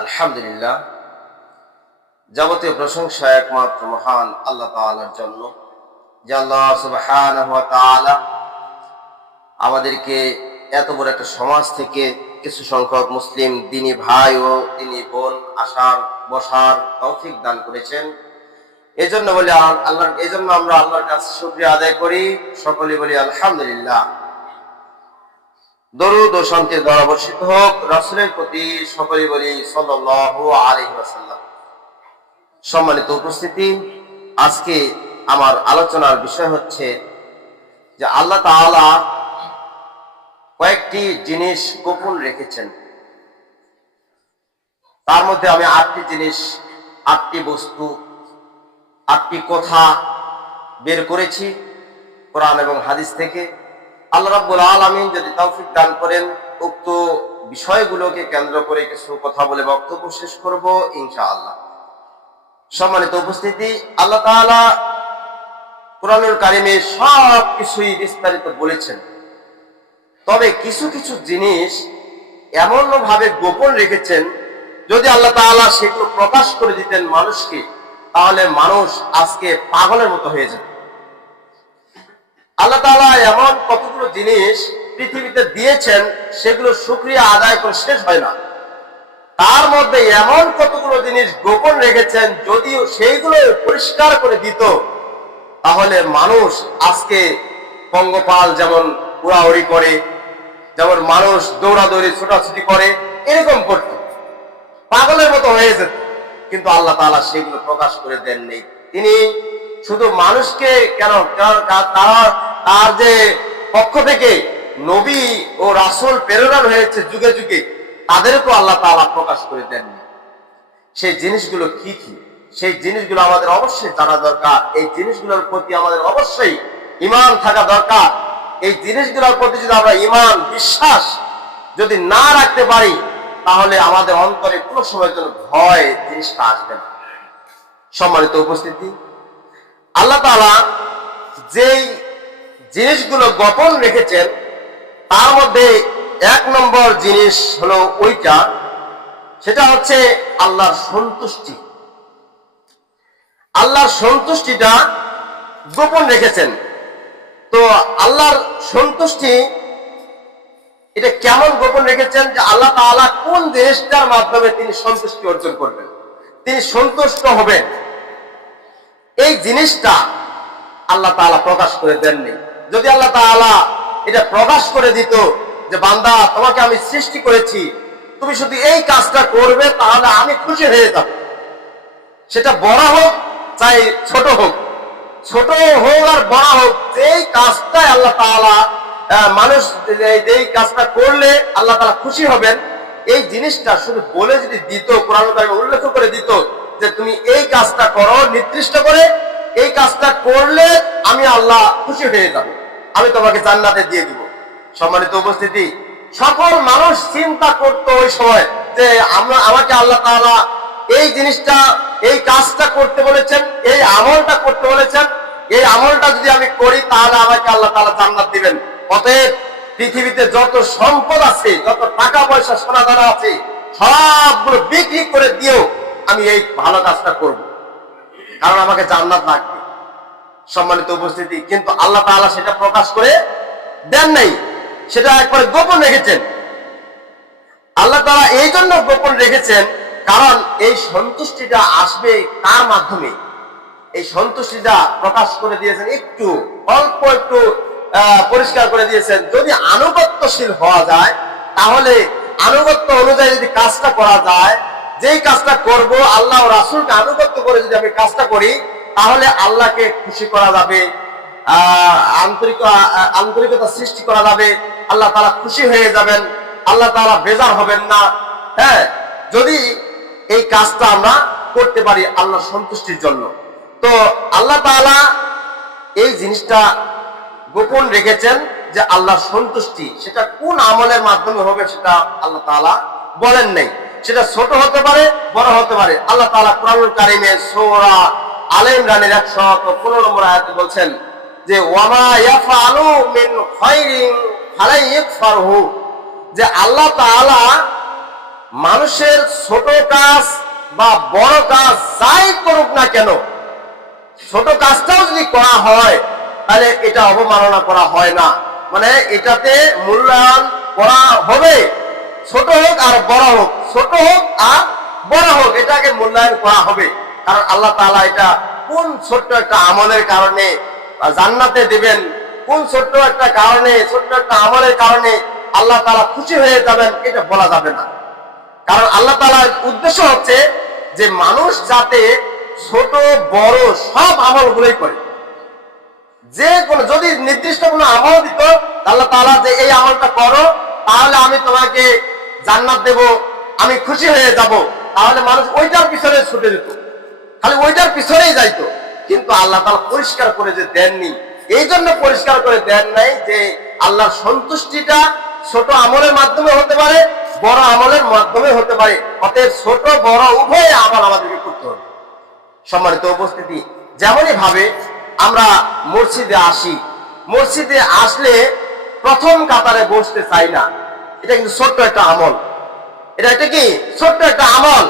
আলহামদুলিল্লাহ, যাবতীয় প্রশংসা একমাত্র মহান আল্লাহ তাআলার জন্য, যে আল্লাহ সুবহানাহু ওয়া তাআলা আমাদেরকে এত বড় একটা সমাজ থেকে কিছু সংখ্যক মুসলিম দিনী ভাই ও দিনী বোন আসার বসার তৌফিক দান করেছেন। এই জন্য আমরা আল্লাহর কাছে শুকরিয়া আদায় করি, সকলে বলি আলহামদুলিল্লাহ। দরুদ ও শান্তির ধারা বর্ষিত হোক রাসূলের প্রতি, সকলে বলি সাল্লাল্লাহু আলাইহি ওয়াসাল্লাম। সম্মানিত উপস্থিতি, আজকে আমার আলোচনার বিষয় হচ্ছে যে আল্লাহ তাআলা কয়েকটি জিনিস গোপন রেখেছেন। তার মধ্যে আমি 8টি জিনিস, 8টি বস্তু, 8টি কথা বের করেছি কোরআন এবং হাদিস থেকে। আল্লাহ রাব্বুল আলামিন যদি তৌফিক দান করেন, উক্ত বিষয়গুলোকে কেন্দ্র করে কিছু কথা বলে বক্তব্য শেষ করব ইনশাআল্লাহ। সম্মানিত উপস্থিতি, আল্লাহ তাআলা কোরআনুল কারীমে সব কিছুই বিস্তারিত বলেছেন, তবে কিছু কিছু জিনিস এমন ভাবে গোপন রেখেছেন, যদি আল্লাহ তাআলা সেগুলো প্রকাশ করে দিতেন মানুষকে, তাহলে মানুষ আজকে পাগলের মতো হয়ে যেত। আল্লাহ তাআলা এমন কতগুলো জিনিস পৃথিবীতে দিয়েছেন, সেগুলো শুকরিয়া আদায় করে শেষ হয় না। তার মধ্যে এমন কতগুলো জিনিস গোপন রেখেছেন, যদিও সেইগুলো পরিষ্কার করে দিত, তাহলে মানুষ আজকে পঙ্গপাল যেমন উড়াউড়ি করে, যেমন মানুষ দৌড়াদৌড়ি ছোটাছুটি করে, এরকম করত, পাগলের মতো হয়ে যেত। কিন্তু আল্লাহ তাআলা সেগুলো প্রকাশ করে দেননি। তিনি শুধু মানুষকে কেন, তার যে পক্ষ থেকে নবী ও রাসূল প্রেরণ হয়েছে যুগে যুগে, তাদেরকেও আল্লাহ তাআলা প্রকাশ করে দেননি। সেই জিনিসগুলো কি কি, সেই জিনিসগুলো আমাদের অবশ্যই জানা দরকার। এই জিনিসগুলোর প্রতি আমাদের অবশ্যই ঈমান থাকা দরকার। এই জিনিসগুলোর প্রতি যদি আমরা ঈমান, বিশ্বাস যদি না রাখতে পারি, তাহলে আমাদের অন্তরে কোনো সময়ের জন্য ভয় জিনিসটা আসবে না। সম্মানিত উপস্থিতি, আল্লাহ তাআলা যেই জিনিসগুলো গোপন রেখেছেন, তার মধ্যে 1 নম্বর জিনিস হলো ওইটা, সেটা হচ্ছে আল্লাহর সন্তুষ্টি। আল্লাহর সন্তুষ্টিটা গোপন রেখেছেন। তো আল্লাহর সন্তুষ্টি এটা কেমন গোপন রেখেছেন, যে আল্লাহ তাআলা কোন জিনিসটার মাধ্যমে তিনি সন্তুষ্টি অর্জন করবেন, তিনি সন্তুষ্ট হবেন, এই জিনিসটা আল্লাহ তাআলা প্রকাশ করে দেননি। যদি আল্লাহ তাআলা এটা প্রকাশ করে দিত যে বান্দা, তোমাকে আমি সৃষ্টি করেছি, তুমি শুধু এই কাজটা করবে, তাহলে আমি খুশি হয়ে যাব। সেটা বড় হোক চাই ছোট হোক, ছোট হোক আর বড় হোক, যেই কাজটাই আল্লাহ তাআলা মানুষ যেই কাজটা করলে আল্লাহ তাআলা খুশি হবেন, এই জিনিসটা শুধু বলে যদি দিত, কোরআন কারীমে উল্লেখ করে দিত যে তুমি এই কাজটা করো, নির্দিষ্ট করে এই কাজটা করলে আমি আল্লাহ খুশি হয়ে যাব, আমি তোমাকে জান্নাতে দিয়ে দিব। সম্মানিত উপস্থিতি, সকল মানুষ চিন্তা করতো ওই সময় যে আমাকে আল্লাহ তাআলা এই জিনিসটা, এই কাজটা করতে বলেছেন, এই আমলটা করতে বলেছেন, এই আমলটা যদি আমি করি, তাহলে আমাকে আল্লাহ তাআলা জান্নাত দিবেন। অতএব পৃথিবীতে যত সম্পদ আছে, যত টাকা পয়সা সোনা দানা আছে, সবগুলো বিক্রি করে দিয়েও আমি এই ভালো কাজটা করব, কারণ আমাকে জান্নাত লাগবে। সম্মানিত উপস্থিতি, কিন্তু আল্লাহ তাআলা সেটা প্রকাশ করে দেন নাই, সেটা একবারে গোপন রেখেছেন। আল্লাহ তাআলা এই জন্য গোপন রেখেছেন, কারণ এই সন্তুষ্টিটা আসবে কার মাধ্যমে, এই সন্তুষ্টিটা প্রকাশ করে দিয়েছেন, একটু অল্প একটু পরিষ্কার করে দিয়েছেন। যদি আনুগত্যশীল হওয়া যায়, তাহলে আনুগত্য অনুযায়ী যদি কাজটা করা যায়, যেই কাজটা করব আল্লাহ ও রাসূলকে আনুগত্য করে যদি আমি কাজটা করি, তাহলে আল্লাহকে খুশি করা যাবে, আন্তরিকতা সৃষ্টি করা যাবে, আল্লাহ তাআলা খুশি হয়ে যাবেন, আল্লাহ তাআলা বেজার হবেন না। হ্যাঁ, যদি এই কাজটা আমরা করতে পারি আল্লাহর সন্তুষ্টির জন্য। তো আল্লাহ তাআলা এই জিনিসটা গোপন রেখেছেন, যে আল্লাহর সন্তুষ্টি সেটা কোন আমলের মাধ্যমে হবে, সেটা আল্লাহ তাআলা বলেন নাই। সেটা ছোট হতে পারে, বড় হতে পারে। আল্লাহ তাআলা কোরআনুল কারীমে সূরা আলে ইমরানের 115 নম্বর আয়াতে বলছেন যে ওয়ামা ইয়াফআলু মিন খায়রিন ফালা ইয়াকফারহু, যে আল্লাহ তাআলা মানুষের ছোট কাজ বা বড় কাজ যাই করুক না কেন, ছোট কাজটাও যদি করা হয় তাহলে এটা অবমাননা করা হয় না, মানে এটাতে মূল্যায়ন করা হবে। ছোট হোক আর বড় হোক, ছোট হোক আর বড় হোক, এটাকে মূল্যায়ন করা হবে। কারণ আল্লাহ তাআলা এটা কোন ছোট্ট একটা আমলের কারণে জান্নাতে দিবেন, কোন ছোট্ট একটা কারণে, ছোট্ট একটা আমলের কারণে আল্লাহ তাআলা খুশি হয়ে যাবেন, এটা বলা যাবে না। কারণ আল্লাহ তাআলার উদ্দেশ্য হচ্ছে যে মানুষ যাতে ছোট বড় সব আমলগুলোই করে। যে কোনো যদি নির্দিষ্ট কোনো আমল দিত আল্লাহ তাআলা যে এই আমলটা করো তাহলে আমি তোমাকে জান্নাত দেব, আমি খুশি হয়ে যাব, তাহলে মানুষ ওইটার পিছনে ছুটে যেত, খালি ওইটার পিছনেই যাইতো। কিন্তু আল্লাহ তাআলা পরিষ্কার করে যে দেননি, এই জন্য পরিষ্কার করে দেন নাই যে আল্লাহর সন্তুষ্টিটা ছোট আমলের মাধ্যমে হতে পারে, বড় আমলের মাধ্যমে হতে পারে। অতএব ছোট বড় উভয় আমল আমাদেরকে করতে হবে। সম্মানিত উপস্থিতি, যেমনই ভাবে আমরা মসজিদে আসি, মসজিদে আসলে প্রথম কাতারে বসতে চাই না, এটা কিন্তু ছোট্ট একটা আমল। এটা কি ছোট্ট একটা আমল,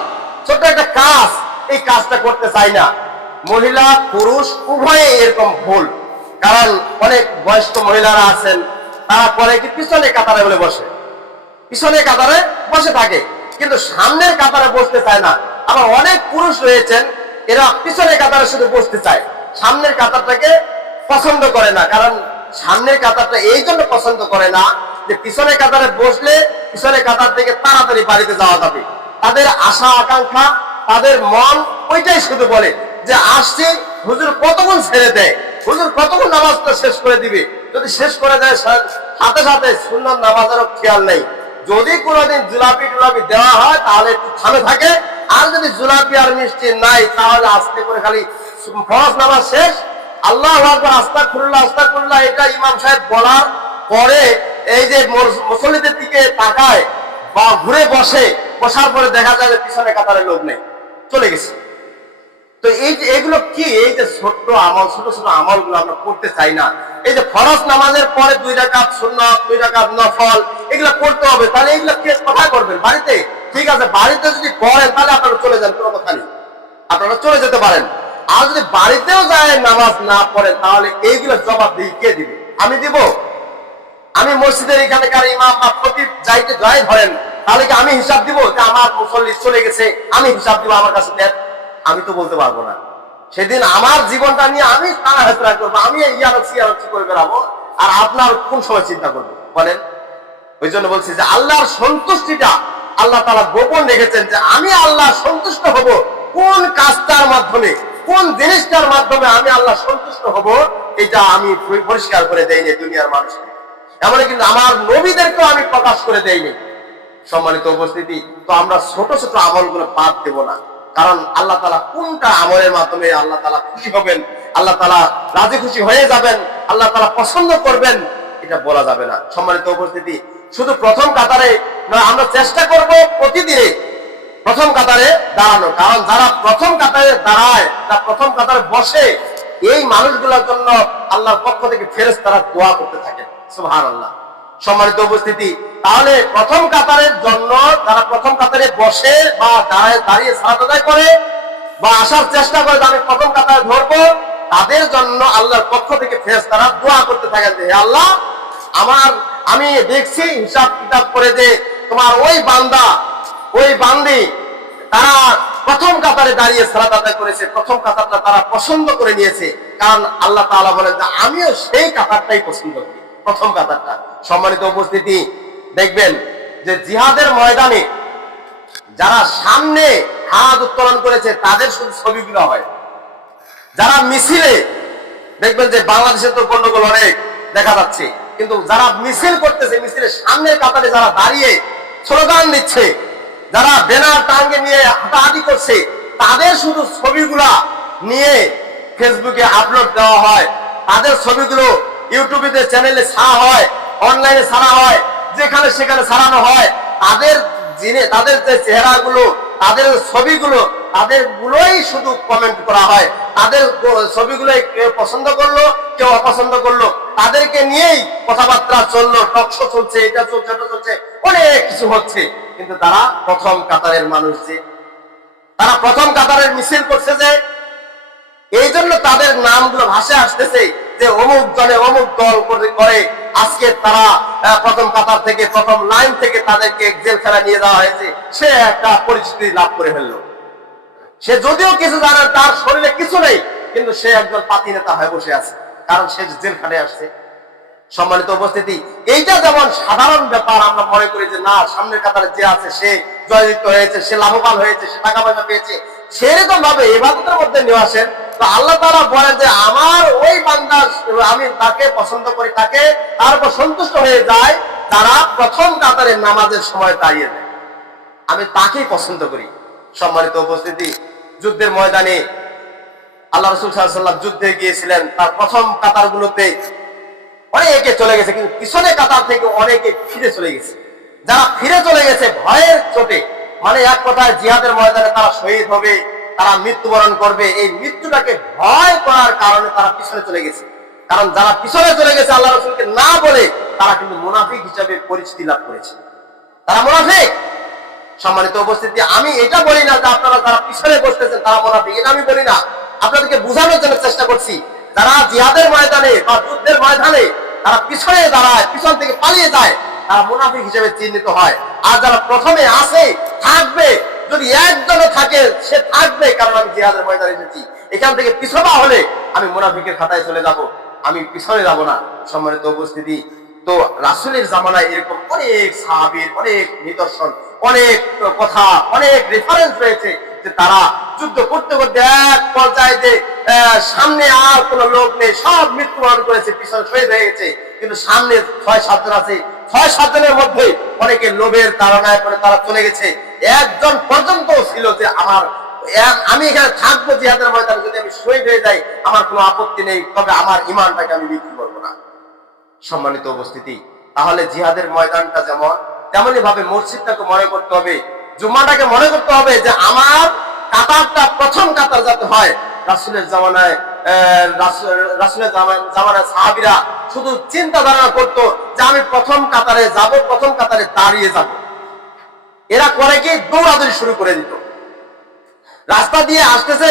ছোট্ট একটা কাজ, এই কাজটা করতে চাই না। মহিলা পুরুষ উভয়ে এরকম ভুল। কারণ অনেক বয়স্ক মহিলারা আছেন, তারা করে কি পিছনে কাতারে বলে বসে, পিছনে কাতারে বসে থাকে, কিন্তু সামনের কাতারে বসতে চায় না। আবার অনেক পুরুষ রয়েছেন, এরা পিছনে কাতারে শুধু বসতে চায়, সামনের কাতারটাকে পছন্দ করে না। কারণ সামনের কাতারটা এই জন্য পছন্দ করে না যে পিছনে কাতারে বসলে পিছনে কাতার থেকে তাড়াতাড়ি বাড়িতে যাওয়া যাবে। তাদের আশা আকাঙ্ক্ষা, তাদের মন ওইটাই শুধু বলে যে আসছি, হুজুর কতক্ষণ ছেড়ে দেয়, হুজুর কতক্ষণ নামাজটা শেষ করে দিবে। যদি শেষ করে দেয় সাথে সাথে সুন্নাত নামাজেরও খেয়াল নেই। যদি কোনোদিন জিলাপি টুলাপি দেওয়া হয় তাহলে একটু থামে থাকে, আর যদি জিলাপি আর মিষ্টি নাই তাহলে আস্তে করে খালি ফরজ নামাজ শেষ, আল্লাহু আকবার, আস্তাগফিরুল্লাহ আস্তাগফিরুল্লাহ, এটা ইমাম সাহেব বলার পরে এই যে মুসল্লিদের দিকে তাকায় বা ঘুরে বসে, বসার পরে দেখা যায় যে পিছনে কাতারে লোক নেই, চলে গেছে। তো এই যে এগুলো কি, এই যে ছোট্ট আমল, ছোট ছোট আমলগুলো আমরা করতে চাই না। এই যে ফরজ নামাজের পরে 2 রাকাত সুন্নাত, 2 রাকাত নফল, এগুলো করতে হবে। তাহলে এগুলো কে কোথায় করবেন? বাড়িতে। ঠিক আছে, বাড়িতে যদি করেন তাহলে আপনারা চলে যান, কোনো কথা নেই, আপনারা চলে যেতে পারেন। আর যদি বাড়িতেও যায় নামাজ না পড়েন তাহলে এইগুলো জবাব দিয়ে কে দিবে? আমি দিব? আমি মসজিদের এখানকার ইমাম বা খতিব যাইতে যাই ধরেন, তাহলে কি আমি হিসাব দিব যে আমার মুসল্লি চলে গেছে, আমি হিসাব দিব আমার কাছে দেন? আমি তো বলতে পারবো না। সেদিন আমার জীবনটা নিয়ে আমি তারা হেসরা করবো, আমি ইয়ারক্সি করে বেড়াবো, আর আপনার কোন সময় চিন্তা করবো বলেন? ওই জন্য বলছি যে আল্লাহর সন্তুষ্টিটা আল্লাহ তাআলা গোপন রেখেছেন, যে আমি আল্লাহ সন্তুষ্ট হব কোন কাজটার মাধ্যমে, কোন জিনিসটার মাধ্যমে আমি আল্লাহ সন্তুষ্ট হব, এটা আমি পরিষ্কার করে দেইনি দুনিয়ার মানুষকে। এমন কিন্তু আমার নবীদেরকেও আমি প্রকাশ করে দেইনি। সম্মানিত উপস্থিতি, তো আমরা ছোট ছোট আমলগুলো বাদ দেব না। কারণ আল্লাহ তাআলা কোনটা আমলের মাধ্যমে আল্লাহ তাআলা খুশি হবেন, আল্লাহ তাআলা রাজি খুশি হয়ে যাবেন, আল্লাহ তাআলা পছন্দ করবেন, এটা বলা যাবে না। সম্মানিত উপস্থিতি, শুধু প্রথম কাতারে নয়, আমরা চেষ্টা করব প্রতিদিনে প্রথম কাতারে দাঁড়ানো। কারণ যারা প্রথম কাতারে দাঁড়ায়, যারা প্রথম কাতারে বসে, এই মানুষগুলোর জন্য আল্লাহর পক্ষ থেকে ফেরেশতারা দোয়া করতে থাকে। সুবহানাল্লাহ। সম্মানিত উপস্থিতি, তাহলে প্রথম কাতারের জন্য যারা প্রথম কাতারে বসে বা দাঁড়িয়ে সালাত আদায় করে বা আসার চেষ্টা করে, আমি প্রথম কাতারে ধরবো, তাদের জন্য আল্লাহর পক্ষ থেকে ফেরেশতারা দোয়া করতে থাকেন যে হে আল্লাহ, আমি দেখছি হিসাব কিতাব করে যে তোমার ওই বান্দা, ওই বান্দি, তারা প্রথম কাতারে দাঁড়িয়ে সালাত আদায় করেছে, প্রথম কাতারটা তারা পছন্দ করে নিয়েছে। কারণ আল্লাহ তাআলা বলেন যে আমিও সেই কাতারটাই পছন্দ করি, প্রথম কাতারটা। সম্মানিত উপস্থিতি, দেখবেন যে জিহাদের ময়দানে যারা সামনে হাত উত্তোলন করেছে তাদের শুধু ছবিগুলো হয়। যারা মিছিলে, দেখবেন যে বাংলাদেশে তো গন্ডগোল অনেক দেখা যাচ্ছে, কিন্তু যারা মিছিল করতেছে, মিছিলের সামনের কাতারে যারা দাঁড়িয়ে স্লোগান দিচ্ছে, যারা ব্যানার টাঙ্গে নিয়ে হাঁটাহাঁটি করছে, তাদের শুধু ছবিগুলা নিয়ে ফেসবুকে আপলোড দেওয়া হয়, তাদের ছবিগুলো ইউটিউবে চ্যানেলে ছাড়া হয়, অনলাইনে ছাড়া হয়, যেখানে সেখানে ছাড়ানো হয়। তাদের যে চেহারাগুলো, তাদের ছবিগুলো, তাদের গুলোই শুধু কমেন্ট করা হয়। তাদের ছবিগুলোই কেউ পছন্দ করলো, কেউ অপছন্দ করলো, তাদেরকে নিয়েই কথাবার্তা চললো, টকশো চলছে, এটা চলছে, ওটা চলছে, অনেক কিছু হচ্ছে, কিন্তু তারা প্রথম কাতারের মানুষ, যে তারা প্রথম কাতারের মিছিল করছে, যে এই জন্য তাদের নামগুলো ভাসে আসতেছে যে অমুক জনে অমুক দল করে আজকে তারা প্রথম কাতার থেকে, প্রথম লাইন থেকে তাদেরকে জেলখানায় নিয়ে যাওয়া হয়েছে। সে একটা পরিচিতি লাভ করে ফেললো। সে যদিও কিছু জানে, তার শরীরে কিছু নেই, কিন্তু সে একজন পাতি নেতা হয়ে বসে আছে, কারণ সে জেলখানায় আসছে। সম্মানিত উপস্থিতি, এইটা যেমন সাধারণ ব্যাপার আমরা মনে করি যে না, সামনের কাতারে যে আছে সে জয়যুক্ত হয়েছে, সে লাভবান হয়েছে, সে টাকা পয়সা পেয়েছে, সেরকম ভাবে ইবাদতের মধ্যে নিয়ে আসেন। তো আল্লাহ তাআলা বলেন যে আমার ওই বান্দা, আমি তাকে পছন্দ করি, তাকে তার উপর সন্তুষ্ট হয়ে যায় তারা প্রথম কাতারে নামাজের সময় দাঁড়িয়ে দেয়, আমি তাকেই পছন্দ করি। সম্মানিত উপস্থিতি, যুদ্ধের ময়দানে আল্লাহ রাসূল সাল্লাল্লাহু আলাইহি ওয়াসাল্লাম যুদ্ধে গিয়েছিলেন, তার প্রথম কাতারগুলোতে অনেকে চলে গেছে, কিন্তু পিছনে কাতার থেকে অনেকে ফিরে চলে গেছে। যারা ফিরে চলে গেছে ভয়ের চোটে, মানে এক কথায় জিহাদের ময়দানে তারা শহীদ হবে, তারা মৃত্যুবরণ করবে, এই মৃত্যুটাকে ভয় করার কারণে তারা পিছনে চলে গেছে। কারণ যারা পিছনে চলে গেছে আল্লাহ রাসূলকে না বলে, তারা কিন্তু মুনাফিক হিসেবে পরিচিতি লাভ করেছে, তারা মুনাফিক। সম্মানিত উপস্থিতি, আমি এটা বলি না যে আপনারা যারা পিছনে বসতেছেন তারা মুনাফিক, এটা আমি বলি না, আপনাদেরকে বোঝানোর জন্য চেষ্টা করছি। যারা জিহাদের ময়দানে বা যুদ্ধের ময়দানে তারা পিছনে দাঁড়ায়, পিছন থেকে পালিয়ে যায়, তারা মুনাফিক হিসেবে চিহ্নিত হয়। আর যারা প্রথমে আসে, থাকবে, যদি একজনও থাকে সে থাকবে, কারণ আমি জিহাদের ময়দানে এসেছি, এখান থেকে পিছপা হলে আমি মুনাফিকের খাতায় চলে যাব, আমি পিছনে যাব না। সম্মানিত উপস্থিতি, তো রাসূলের জামানায় এরকম অনেক সাহাবীর অনেক নিদর্শন, অনেক কথা, অনেক রেফারেন্স রয়েছে যে তারা যুদ্ধ করতে করতে এক পর্যায়ে যে সামনে আর কোনো লোক নেই, সব মৃত্যুবরণ করেছে, পিছনে শহীদ হয়ে গেছে, কিন্তু সামনে 6-7 জন আছে, 6-7 জনের মধ্যে অনেকে লোভের তাড়নায় পড়ে তারা চলে গেছে। একজন পর্যন্ত ছিল যে আমি এখানে থাকবো জিহাদের ময়দানে, যদি আমি শহীদ হয়ে যাই আমার কোনো আপত্তি নেই, তবে আমার ঈমানটাকে আমি বিক্রি করবো না। সম্মানিত উপস্থিতি, তাহলে জিহাদের ময়দানটা যেমন, তেমনি ভাবে মসজিদটাকে মনে করতে হবে, জুম্মাটাকে মনে করতে হবে যে আমার কাতারটা প্রথম কাতার যাতে হয়। রাসূলের জামানায় সাহাবীরা শুধু চিন্তা ধারণা করতো যে আমি প্রথম কাতারে যাব, প্রথম কাতারে দাঁড়িয়ে যাব। এরা করে কি, দৌড়াদৌড়ি শুরু করে দিত। রাস্তা দিয়ে আসতেছে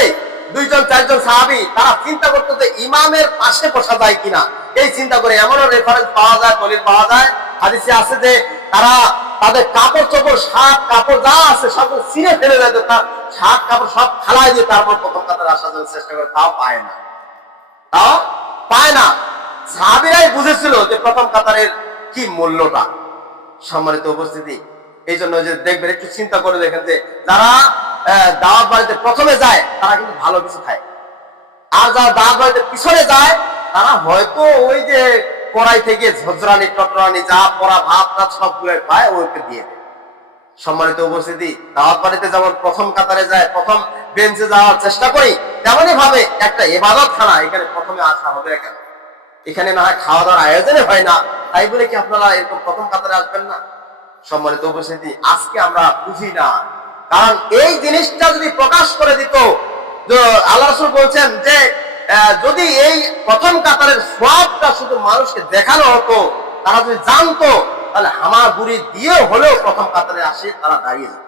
2-4 জন সাহাবী, তারা চিন্তা করতো যে ইমামের পাশে বসা যায় কিনা, এই চিন্তা করে এমনও রেফারেন্স পাওয়া যায়, দলিল পাওয়া যায়, হাদিসে আছে যে তারা তাদের কাপড় চোপড়, শার্ট কাপড় যা আছে সব ছিঁড়ে ফেলে দেয়, তার শার্ট কাপড় সব ফালাই দিয়ে তারপর প্রথম কাতারে আসার জন্য চেষ্টা করে, তাও পায় না, তাও পায় না। সাহাবীরাই বুঝেছিল যে প্রথম কাতারের কি মূল্যটা। সম্মানিত উপস্থিতি, এই জন্য যে দেখবেন, একটু চিন্তা করে দেখেন যে যারা দাওয়াত বাড়িতে প্রথমে যায় তারা কিন্তু ভালো কিছু খায়, আর যারা দাওয়াত বাড়িতে পিছনে যায় তারা হয়তো ওই যে কড়াই থেকে ঝজরানি টটরানি যা পড়া ভাত টাত সবগুলো পায়, ওইকে দিয়ে দেয়। সম্মানিত উপস্থিতি, দাওয়াত বাড়িতে যেমন প্রথম কাতারে যায়, প্রথম বেঞ্চে যাওয়ার চেষ্টা করি, তেমনই ভাবে একটা ইবাদতখানা, এখানে প্রথমে আসা হবে কেন? এখানে না হয় খাওয়া দাওয়ার আয়োজনে হয় না, তাই বলে কি আপনারা এরকম প্রথম কাতারে আসবেন না? সম্মানিত উপস্থিতি, আজকে আমরা বুঝি না, কারণ এই জিনিসটা যদি প্রকাশ করে দিত, আল্লাহ রাসূল বলছেন যে যদি এই প্রথম কাতারের সওয়াবটা শুধু মানুষকে দেখানো হতো, তারা যদি জানতো, তাহলে হামাগুড়ি দিয়ে হলেও প্রথম কাতারে আসে তারা দাঁড়িয়ে যেত।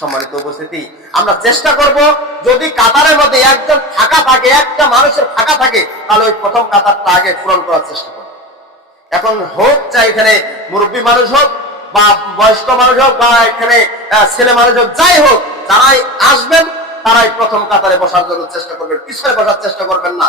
সম্মানিত উপস্থিতি, আমরা চেষ্টা করব যদি কাতারের মধ্যে একজন ফাঁকা থাকে, একটা মানুষের ফাঁকা থাকে, তাহলে ওই প্রথম কাতারটা আগে পূরণ করার চেষ্টা করব। এখন হোক চাই এখানে মুরব্বী মানুষ হোক বা বয়স্ক মানুষ হোক বা এখানে ছেলে মানুষ হোক, যাই হোক, যারাই আসবেন তারাই প্রথম কাতারে বসার জন্য চেষ্টা করবেন, পিছনে বসার চেষ্টা করবেন না।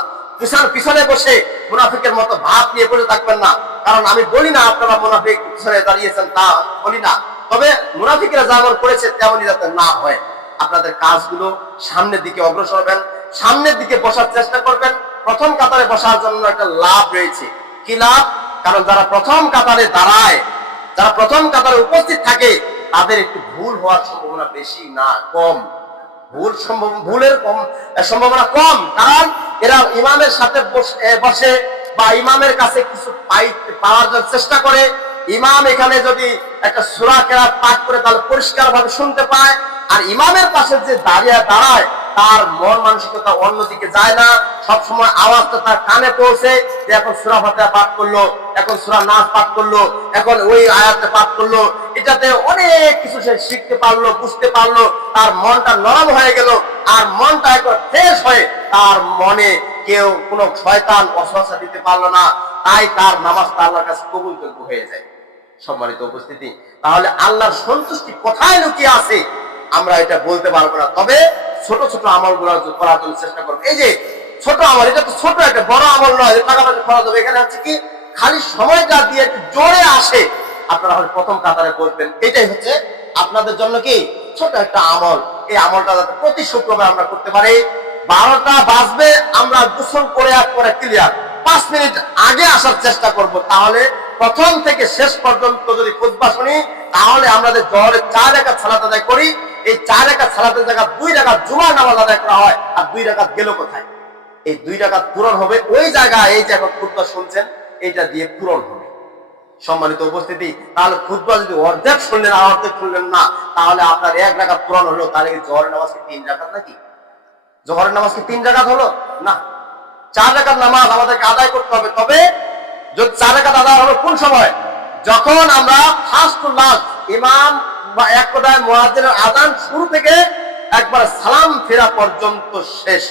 পিছনে বসে মুনাফিকের মতো ভাব নিয়ে বসে থাকবেন না, কারণ আমি বলি না আপনারা মুনাফিক পিছনে দাঁড়িয়েছেন, তা বলি না, তবে মুনাফিকরা যেমন করেছে তেমনই যাতে না হয়। আপনাদের কাজগুলো সামনের দিকে অগ্রসর হবেন, সামনের দিকে বসার চেষ্টা করবেন। প্রথম কাতারে বসার জন্য একটা লাভ রয়েছে। কি লাভ? কারণ যারা প্রথম কাতারে দাঁড়ায়, যারা প্রথম কাতারে উপস্থিত থাকে, তাদের একটু ভুল হওয়ার সম্ভাবনা বেশি না, কম। ভুলের সম্ভাবনা কম, কারণ এরা ইমামের সাথে বসে বা ইমামের কাছে কিছু পাওয়ার জন্য চেষ্টা করে। ইমাম এখানে যদি একটা সূরা কেরাত পাঠ করে তাহলে পরিষ্কার ভাবে শুনতে পায়, আর ইমামের পাশে যে দাঁড়ায় তার মন মানসিকতা অন্যদিকে যায় না, সবসময় আওয়াজটা তার কানে পৌঁছে যে এখন সূরা ফাতিহা পাঠ করলো, এখন সূরা নাস পাঠ করলো, এখন ওই আয়াতটা পাঠ করলো, এটাতে অনেক কিছু সে শিখতে পারলো, বুঝতে পারলো, তার মনটা নরম হয়ে গেল। আর মনটা একবার ফ্রেশ হয়ে তার মনে কেউ কোনো শয়তান ওয়াসওয়াসা দিতে পারলো না, তাই তার নামাজটা আল্লাহর কাছে কবুলযোগ্য হয়ে যায়। সম্মানিত উপস্থিতি, তাহলে আল্লাহর সন্তুষ্টি কোথায় লুকিয়ে আছে আমরা এটা বলতে পারবো না, তবে ছোট ছোট আমলগুলো করার জন্য চেষ্টা করবো। এই যে ছোট আমল, এটা তো ছোট একটা বড় আমল নয়, টাকা পয়সা খরচ হবে। এখানে হচ্ছে কি খালি সময়টা দিয়ে একটু জোরে আসে, আপনারা হয়তো প্রথম কাতারে বসবেন, এটাই হচ্ছে আপনাদের জন্য কি ছোট একটা আমল। এই আমলটা যাতে প্রতি শুক্রবার আমরা করতে পারি। 12টা বাজবে, আমরা গোসল করে একবারে ক্লিয়ার 5 মিনিট আগে আসার চেষ্টা করব। তাহলে প্রথম থেকে শেষ পর্যন্ত যদি খুতবা শুনি, তাহলে আমাদের জোহরের 4 রাকাত সালাত আদায় করি। এই 4 রাকাত সালাতের জায়গা 2 রাকাত জুমার নামাজ আদায় করা হয়। আর 2 রাকাত গেল কোথায়? এই 2 রাকাত পূরণ হবে ওই জায়গায়, এই যে এখন খুতবা শুনছেন এইটা দিয়ে পূরণ হবে। সম্মানিত উপস্থিতি, তাহলে খুতবা যদি অর্ধেক শুনলেন আর অর্ধেক শুনলেন না, তাহলে আপনার 1 রাকাত পূরণ হলো। তাহলে জোহরের নামাজ কি 3 রাকাত নাকি? জোহরের নামাজ কি 3 রাকাত হলো না? 4 রাকাত নামাজ আমাদেরকে আদায় করতে হবে। তবে যদি 4 রাকাত আদায় হলো কোন সময়? যখন আমরা ফার্স্ট টু লাস্ট ইমাম বা এক কথায় মুয়াজ্জিনের আযান শুরু থেকে একবার সালাম ফেরা পর্যন্ত শেষ,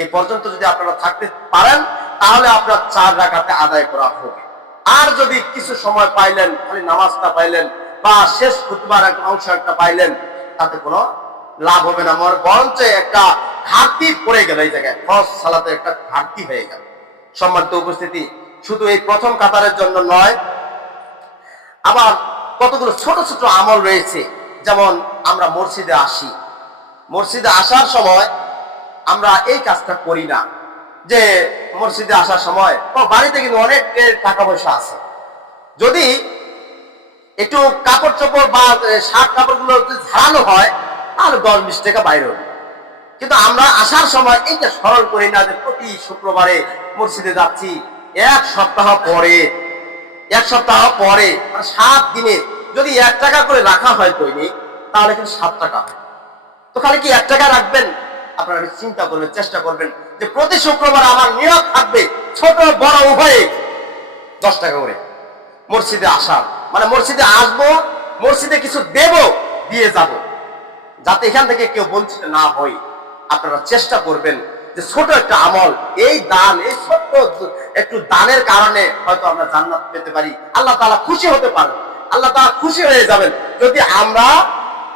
এই পর্যন্ত যদি আপনারা থাকতে পারেন, তাহলে আপনার 4 রাকাতে আদায় করা হবে। আর যদি কিছু সময় পাইলেন, খালি নামাজটা পাইলেন বা শেষ খুতবার একটা অংশ একটা পাইলেন, তাতে কোনো লাভ হবে না, বরঞ্চ একটা ঘাটতি পড়ে গেল। এই জায়গায় ফরজ সালাতে একটা ঘাটতি হয়ে গেল। সম্মানিত উপস্থিতি, শুধু এই প্রথম কাতারের জন্য নয়, আবার কতগুলো ছোট ছোট আমল রয়েছে। যেমন আমরা মসজিদে আসি, মসজিদে আসার সময় আমরা এই কাজটা করি না, যে মসজিদে আসার সময় বাড়িতে কিন্তু অনেক টাকা পয়সা আছে, যদি একটু কাপড় চোপড় বা শার্ট কাপড়গুলো যদি ঝাড়ানো হয়, তাহলে 10-20 টাকা বাইরে হবে। কিন্তু আমরা আসার সময় এইটা স্মরণ করি না যে প্রতি শুক্রবারে মসজিদে যাচ্ছি। এক সপ্তাহ পরে মানে 7 দিনে যদি 1 টাকা করে রাখা হয় দৈনিক, তাহলে কিন্তু 7 টাকা হয়। তো খালি কি 1 টাকা রাখবেন? আপনারা চিন্তা করবেন, চেষ্টা করবেন যে প্রতি শুক্রবার আমার নিয়ত থাকবে ছোট বড় উভয়ে 10 টাকা করে মসজিদে আসার, মানে মসজিদে আসবো, মসজিদে কিছু দেব, দিয়ে যাব, যাতে এখান থেকে কেউ বঞ্চিত না হয়। আপনারা চেষ্টা করবেন যে ছোট একটা আমল, এই দান, এই ছোট্ট একটু দানের কারণে হয়তো আমরা জান্নাত পেতে পারি, আল্লাহ তাআলা খুশি হতে পারেন, আল্লাহ তাআলা খুশি হয়ে যাবেন যদি আমরা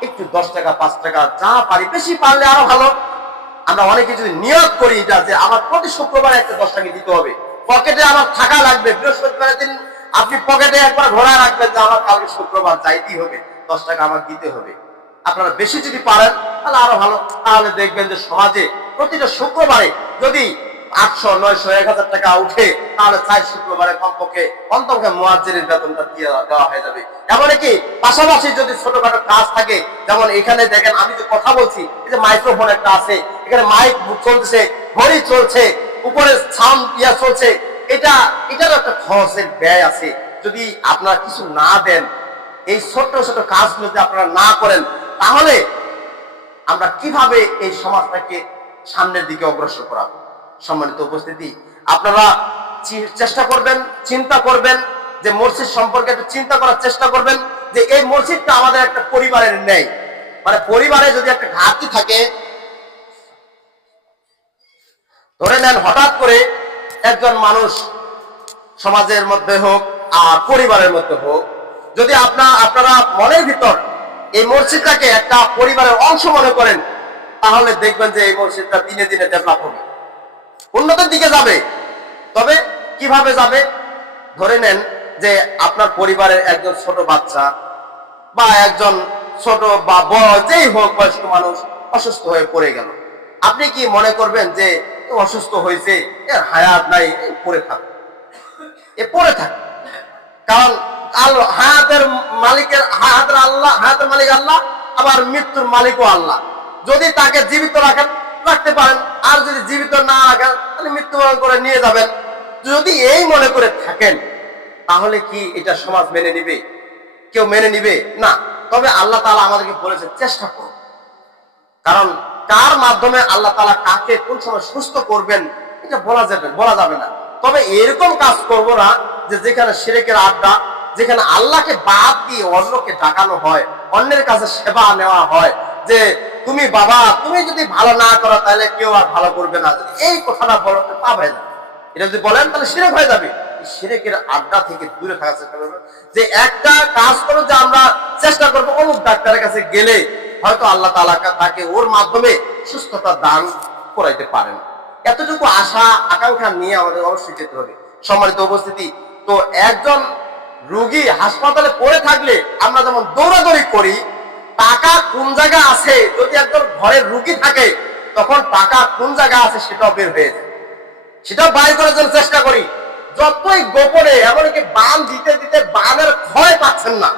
একটু 10 টাকা 5 টাকা যা পারি, বেশি পারলে আরো ভালো। আমরা অনেকে যদি নিয়ত করি এটা যে আমার প্রতি শুক্রবারে একটা 10 টাকা দিতে হবে, পকেটে আমার থাকা লাগবে, বৃহস্পতিবারের দিন আপনি পকেটে একবার ঘোরা রাখবেন যে আমার কালকে শুক্রবার যাইতেই হবে, 10 টাকা আমার দিতে হবে। আপনারা বেশি যদি পারেন তাহলে আরো ভালো। তাহলে দেখবেন যে সমাজে প্রতিটা শুক্রবারে যদি 800, 900, 1000 টাকা উঠে, তাহলে 4 শুক্রবারে কমপক্ষে মুয়াজ্জিনের বেতনটা দিয়ে দেওয়া হয়ে যাবে। এমনকি পাশাপাশি যদি ছোটখাটো কাজ থাকে, যেমন এখানে দেখেন আমি যে কথা বলছি, এই যে মাইক্রোফোন একটা আছে, এখানে মাইক চলতেছে, ঘড়ি চলছে, উপরে সাউন্ড চলছে, এটারও একটা খরচের ব্যয় আছে। যদি আপনারা কিছু না দেন, এই ছোট ছোট কাজগুলো যদি আপনারা না করেন, তাহলে আমরা কিভাবে এই সমাজটাকে সামনের দিকে অগ্রসর করাবো? সম্মানিত উপস্থিতি, আপনারা চেষ্টা করবেন, চিন্তা করবেন যে মসজিদ সম্পর্কে একটু চিন্তা করার চেষ্টা করবেন যে এই মসজিদটা আমাদের একটা পরিবারের নেই। মানে পরিবারে যদি একটা ঘাটতি থাকে, ধরে নেন হঠাৎ করে একজন মানুষ সমাজের মধ্যে হোক আর পরিবারের মধ্যে হোক, যদি আপনারা মনের ভিতর এই মসজিদটাকে একটা পরিবারের অংশ মনে করেন, তাহলে দেখবেন যে এই মসজিদটা দিনে দিনে ডেভেলপ হবে, উন্নতির দিকে যাবে। তবে কিভাবে যাবে? ধরে নেন যে আপনার পরিবারের একজন ছোট বাচ্চা বা একজন ছোট বা বড় যেই হোক বয়স্ক মানুষ অসুস্থ হয়ে পড়ে গেল, আপনি কি মনে করবেন যে অসুস্থ হয়েছে, এর হায়াত নাই, পড়ে থাক, পড়ে থাক? কারণ হায়াতের মালিক আল্লাহ, আবার মৃত্যুর মালিকও আল্লাহ। যদি তাকে জীবিত রাখতে পারেন, আর যদি জীবিত না রাখেন তাহলে মৃত্যুবরণ করে নিয়ে যাবেন। যদি এই মনে করে থাকেন, তাহলে কি এটা সমাজ মেনে নিবে? কেউ মেনে নিবে না। তবে আল্লাহ তাআলা আমাদেরকে বলেছে চেষ্টা করো, কারণ কার মাধ্যমে আল্লাহ তাআলা কাকে কোন সময় সুস্থ করবেন এটা বলা যাবে না। তবে এরকম কাজ করব না যে যেখানে শিরকের আড্ডা, যেখানে আল্লাহকে বাদ দিয়ে অন্যকে ডাকানো হয়, অন্যের কাছে সেবা নেওয়া হয়, যে তুমি বাবা তুমি যদি ভালো না করো তাহলে কেউ আর ভালো করবে না, যদি এই কথাটা বলতে পাপ হয়ে যাবে। এটা যদি বলেন তাহলে শিরক হয়ে যাবে। শিরকের আড্ডা থেকে দূরে থাকার চেষ্টা করবো। যে একটা কাজ করো যে আমরা চেষ্টা করবো অমুক ডাক্তারের কাছে গেলে হয়তো আল্লাহ তাআলা তাকে ওর মাধ্যমে সুস্থতা দান করাইতে পারেন, এতটুকু আশা আকাঙ্ক্ষা নিয়ে আমাদের অবশ্যই যেতে হবে। সম্মানিত উপস্থিতি, তো একজন রোগী হাসপাতালে পড়ে থাকলে আমরা যেমন দৌড়াদৌড়ি করি, টাকা কোন জায়গায় আছে, যদি একজন ঘরের রোগী থাকে তখন টাকা কোন জায়গায় আছে সেটাও বের হয়ে যায়, সেটাও বাইর করার জন্য চেষ্টা করি। যতই গোপনে, এমনকি বান দিতে দিতে বানের ক্ষয় পাচ্ছেন না,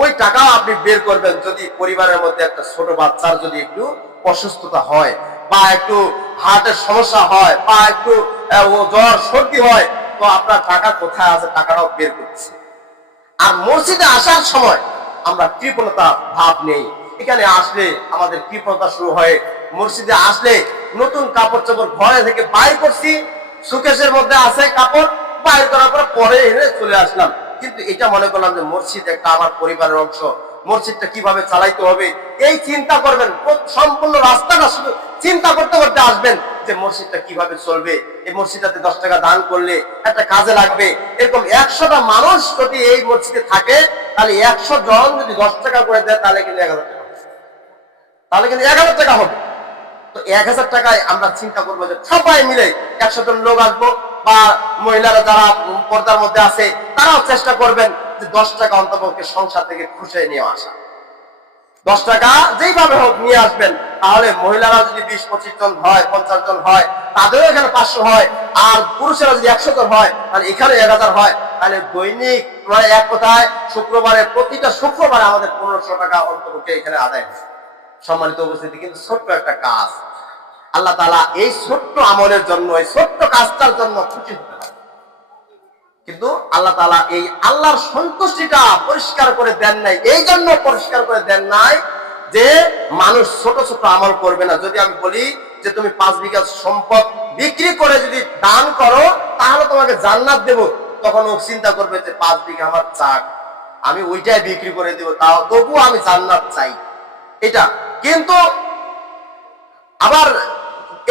ওই টাকাও আপনি বের করবেন যদি পরিবারের মধ্যে একটা ছোট বাচ্চার যদি একটু অসুস্থতা হয়, বা একটু হার্টের সমস্যা হয়, বা একটু জ্বর সর্দি হয়, তো আপনার টাকা কোথায় আছে টাকাটাও বের করছে। আর মসজিদে আসার সময় আমরা কৃপণতা ভাব নেই, এখানে আসলে আমাদের কৃপণতা শুরু হয়। মসজিদে আসলে নতুন কাপড় চোপড় ঘরে থেকে বাইর করছি, সুকেশের মধ্যে আছে কাপড়, বাইর করার পরে এনে চলে আসলাম, কিন্তু এটা মনে করলাম যে মসজিদ একটা আমার পরিবারের অংশ, মসজিদটা কিভাবে চালাইতে হবে এই চিন্তা করবেন। সম্পূর্ণ রাস্তাটা শুধু চিন্তা করতে করতে আসবেন যে মসজিদটা কিভাবে চলবে, এই মসজিদটাতে 10 টাকা দান করলে একটা কাজে লাগবে। এরকম 100টা মানুষ যদি এই মসজিদে থাকে তাহলে 100 জন যদি 10 টাকা করে দেয় তাহলে কিন্তু 1000 টাকা, তাহলে কিন্তু 1000 টাকা হবে। তো 1000 টাকায় আমরা চিন্তা করবো যে সবাই মিলে 100 জন লোক আসবো, বা মহিলারা যারা পর্দার মধ্যে আছে তারাও চেষ্টা করবেন যে 10 টাকা অন্তপক্ষে সংসার থেকে খুশি নিয়ে আসা, 10 টাকা যেইভাবে হোক নিয়ে আসবেন। তাহলে মহিলারা যদি 20-25 জন হয়, 50 জন হয়, তাদেরও এখানে 500 হয়, আর পুরুষেরা যদি 100 জন হয় তাহলে এখানে 1000 হয়। তাহলে দৈনিক এক কথায় শুক্রবারে, প্রতিটা শুক্রবারে আমাদের 1500 টাকা অন্তপক্ষে এখানে আদায় হয়। সম্মানিত উপস্থিতি, কিন্তু ছোট্ট একটা কাজ, আল্লাহ তাআলা এই ছোট্ট আমলের জন্য, এই ছোট্ট কাজটার জন্য খুশি হতে পারে। কিন্তু আল্লাহ তাআলা এই আল্লাহর সন্তুষ্টিটা পরিষ্কার করে দেন নাই, এই জন্য পরিষ্কার করে দেন নাই যে মানুষ ছোট ছোট আমল করবে না। যদি আমি বলি যে তুমি 5 বিঘা সম্পদ বিক্রি করে যদি দান করো তাহলে তোমাকে জান্নাত দেব, তখন ও চিন্তা করবে যে 5 বিঘা আমার চাক, আমি ওইটাই বিক্রি করে দেবো, তাও তবুও আমি জান্নাত চাই এটা। কিন্তু আবার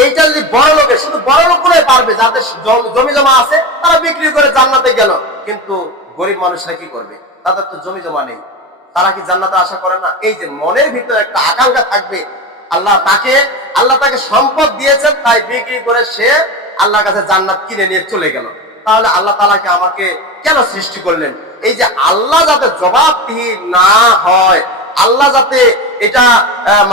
এইটা যদি বড় লোকে, শুধু বড় লোকরাই পারবে, যাদের জমি জমা আছে তারা বিক্রি করে জান্নাতে গেল, কিন্তু গরিব মানুষরা কি করবে, তাদের তো জমি জমা নেই, তারা কি জান্নাতে আশা করে না? এই যে মনের ভিতরে একটা আকাঙ্ক্ষা থাকবে, আল্লাহ তাকে সম্পদ দিয়েছেন তাই বিক্রি করে সে আল্লাহর কাছে জান্নাত কিনে নিয়ে চলে গেল, তাহলে আল্লাহ তাআলাকে আমাকে কেন সৃষ্টি করলেন? এই যে আল্লাহ যাতে জবাবদিহি না হয়, আল্লাহ যাতে এটা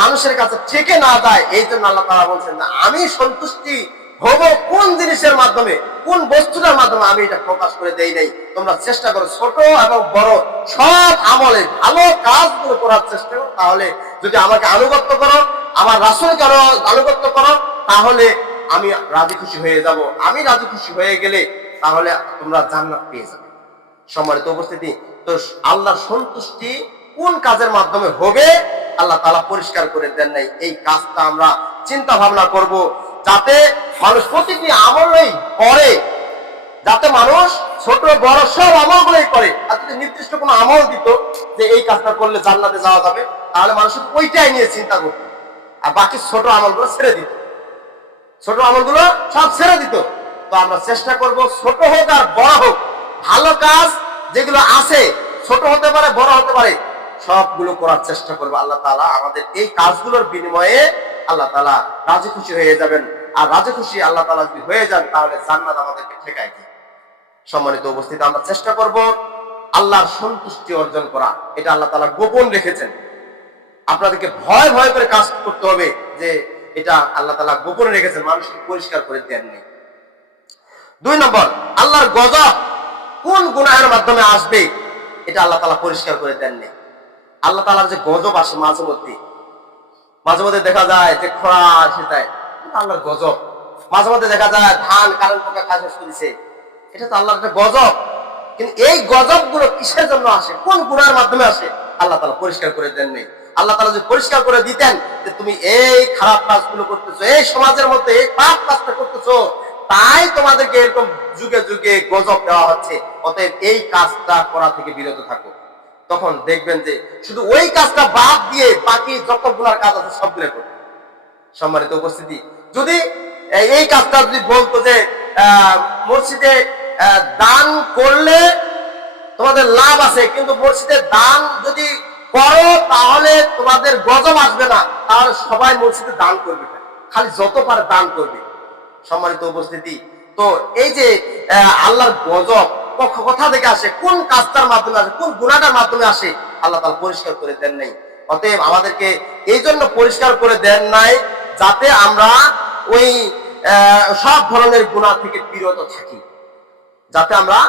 মানুষের কাছে ঠেকে না যায়, এই জন্য আল্লাহ তাআলা বলছেন যে আমি সন্তুষ্টি হব কোন জিনিসের মাধ্যমে, কোন বস্তুটার মাধ্যমে আমি এটা প্রকাশ করে দেই নাই। তোমরা চেষ্টা করো ছোট এবং বড় সব আমলে ভালো কাজগুলো করার চেষ্টা করো, তাহলে যদি আমাকে আনুগত্য করো, আমার রাসূলকে আনুগত্য করো, তাহলে আমি রাজি খুশি হয়ে যাব। আমি রাজি খুশি হয়ে গেলে তাহলে তোমরা জান্নাত পেয়ে যাবে। সম্মানিত উপস্থিতি, তো আল্লাহর সন্তুষ্টি কোন কাজের মাধ্যমে হবে আল্লাহ তাআলা পরিষ্কার করে দেন নাই। এই কাজটা আমরা চিন্তা ভাবনা করব, যাতে মানুষ প্রতিটি আমলই করে, যাতে মানুষ ছোট বড় সব আমলগুলোই করে। আর যদি নির্দিষ্ট কোনো আমল দিত যে এই কাজটা করলে জান্নাতে যাওয়া যাবে, তাহলে মানুষ ওইটাই নিয়ে চিন্তা করত, আর বাকি ছোট আমলগুলো ছেড়ে দিত, ছোট আমলগুলো সব ছেড়ে দিত। তো আমরা চেষ্টা করব ছোট হোক আর বড় হোক, ভালো কাজ যেগুলো আছে, ছোট হতে পারে বড় হতে পারে, সবগুলো করার চেষ্টা করবো। আল্লাহ তাআলা আমাদের এই কাজগুলোর বিনিময়ে আল্লাহ তাআলা রাজি খুশি হয়ে যাবেন, আর রাজি খুশি আল্লাহ তাআলা যদি হয়ে যান তাহলে জান্নাত আমাদেরকে ঠেকায় দিবে। সম্মানিত উপস্থিতি, আমরা চেষ্টা করব আল্লাহর সন্তুষ্টি অর্জন করা, এটা আল্লাহ তাআলা গোপন রেখেছেন। আপনাদেরকে ভয় ভয় করে কাজ করতে হবে যে এটা আল্লাহ তাআলা গোপন রেখেছেন, মানুষকে পরিষ্কার করে দেননি। 2 নম্বর, আল্লাহর গজব কোন গুনাহের মাধ্যমে আসবে এটা আল্লাহ তাআলা পরিষ্কার করে দেননি। আল্লাহ তাআলার যে গজব আসে মাঝে মধ্যে দেখা যায় যে খরা এসে যায়, আল্লাহর গজব। মাঝে মধ্যে দেখা যায় ধান কারেন্ট পোকা খায় শেষ করেছে, এটা তো আল্লাহর একটা গজব। কিন্তু এই গজব গুলো কিসের জন্য আসে, কোন গুনাহের মাধ্যমে আসে আল্লাহ তাআলা পরিষ্কার করে দেননি। আল্লাহ তাআলা যদি পরিষ্কার করে দিতেন যে তুমি এই খারাপ কাজগুলো করতেছো, এই সমাজের মধ্যে এই পাপ কাজটা করতেছো, তাই তোমাদেরকে এরকম যুগে যুগে গজব দেওয়া হচ্ছে, অতএব এই কাজটা করা থেকে বিরত থাকো, তখন দেখবেন যে শুধু ওই কাজটা বাদ দিয়ে বাকি যত গুনার কাজ আছে সবগুলো করবে। সম্মানিত উপস্থিতি, যদি এই কাজটা যদি বলতো যে মসজিদে দান করলে তোমাদের লাভ আছে, কিন্তু মসজিদে দান যদি করো তাহলে তোমাদের গজব আসবে না, তাহলে সবাই মসজিদে দান করবে, খালি যত পারে দান করবে। সম্মানিত উপস্থিতি, তো এই যে আল্লাহর গজব কোথা থেকে আসে, কোন কাজটার মাধ্যমে আসে, কোন গুনাহটার মাধ্যমে আসে, আল্লাহ তাআলা পরিষ্কার করে দেন নাই। অতএব আমাদেরকে এই জন্য পরিষ্কার করে দেন নাই যাতে আমরা ওই সব ধরনের গুনাহ থেকে বিরত থাকি, যাতে আমরা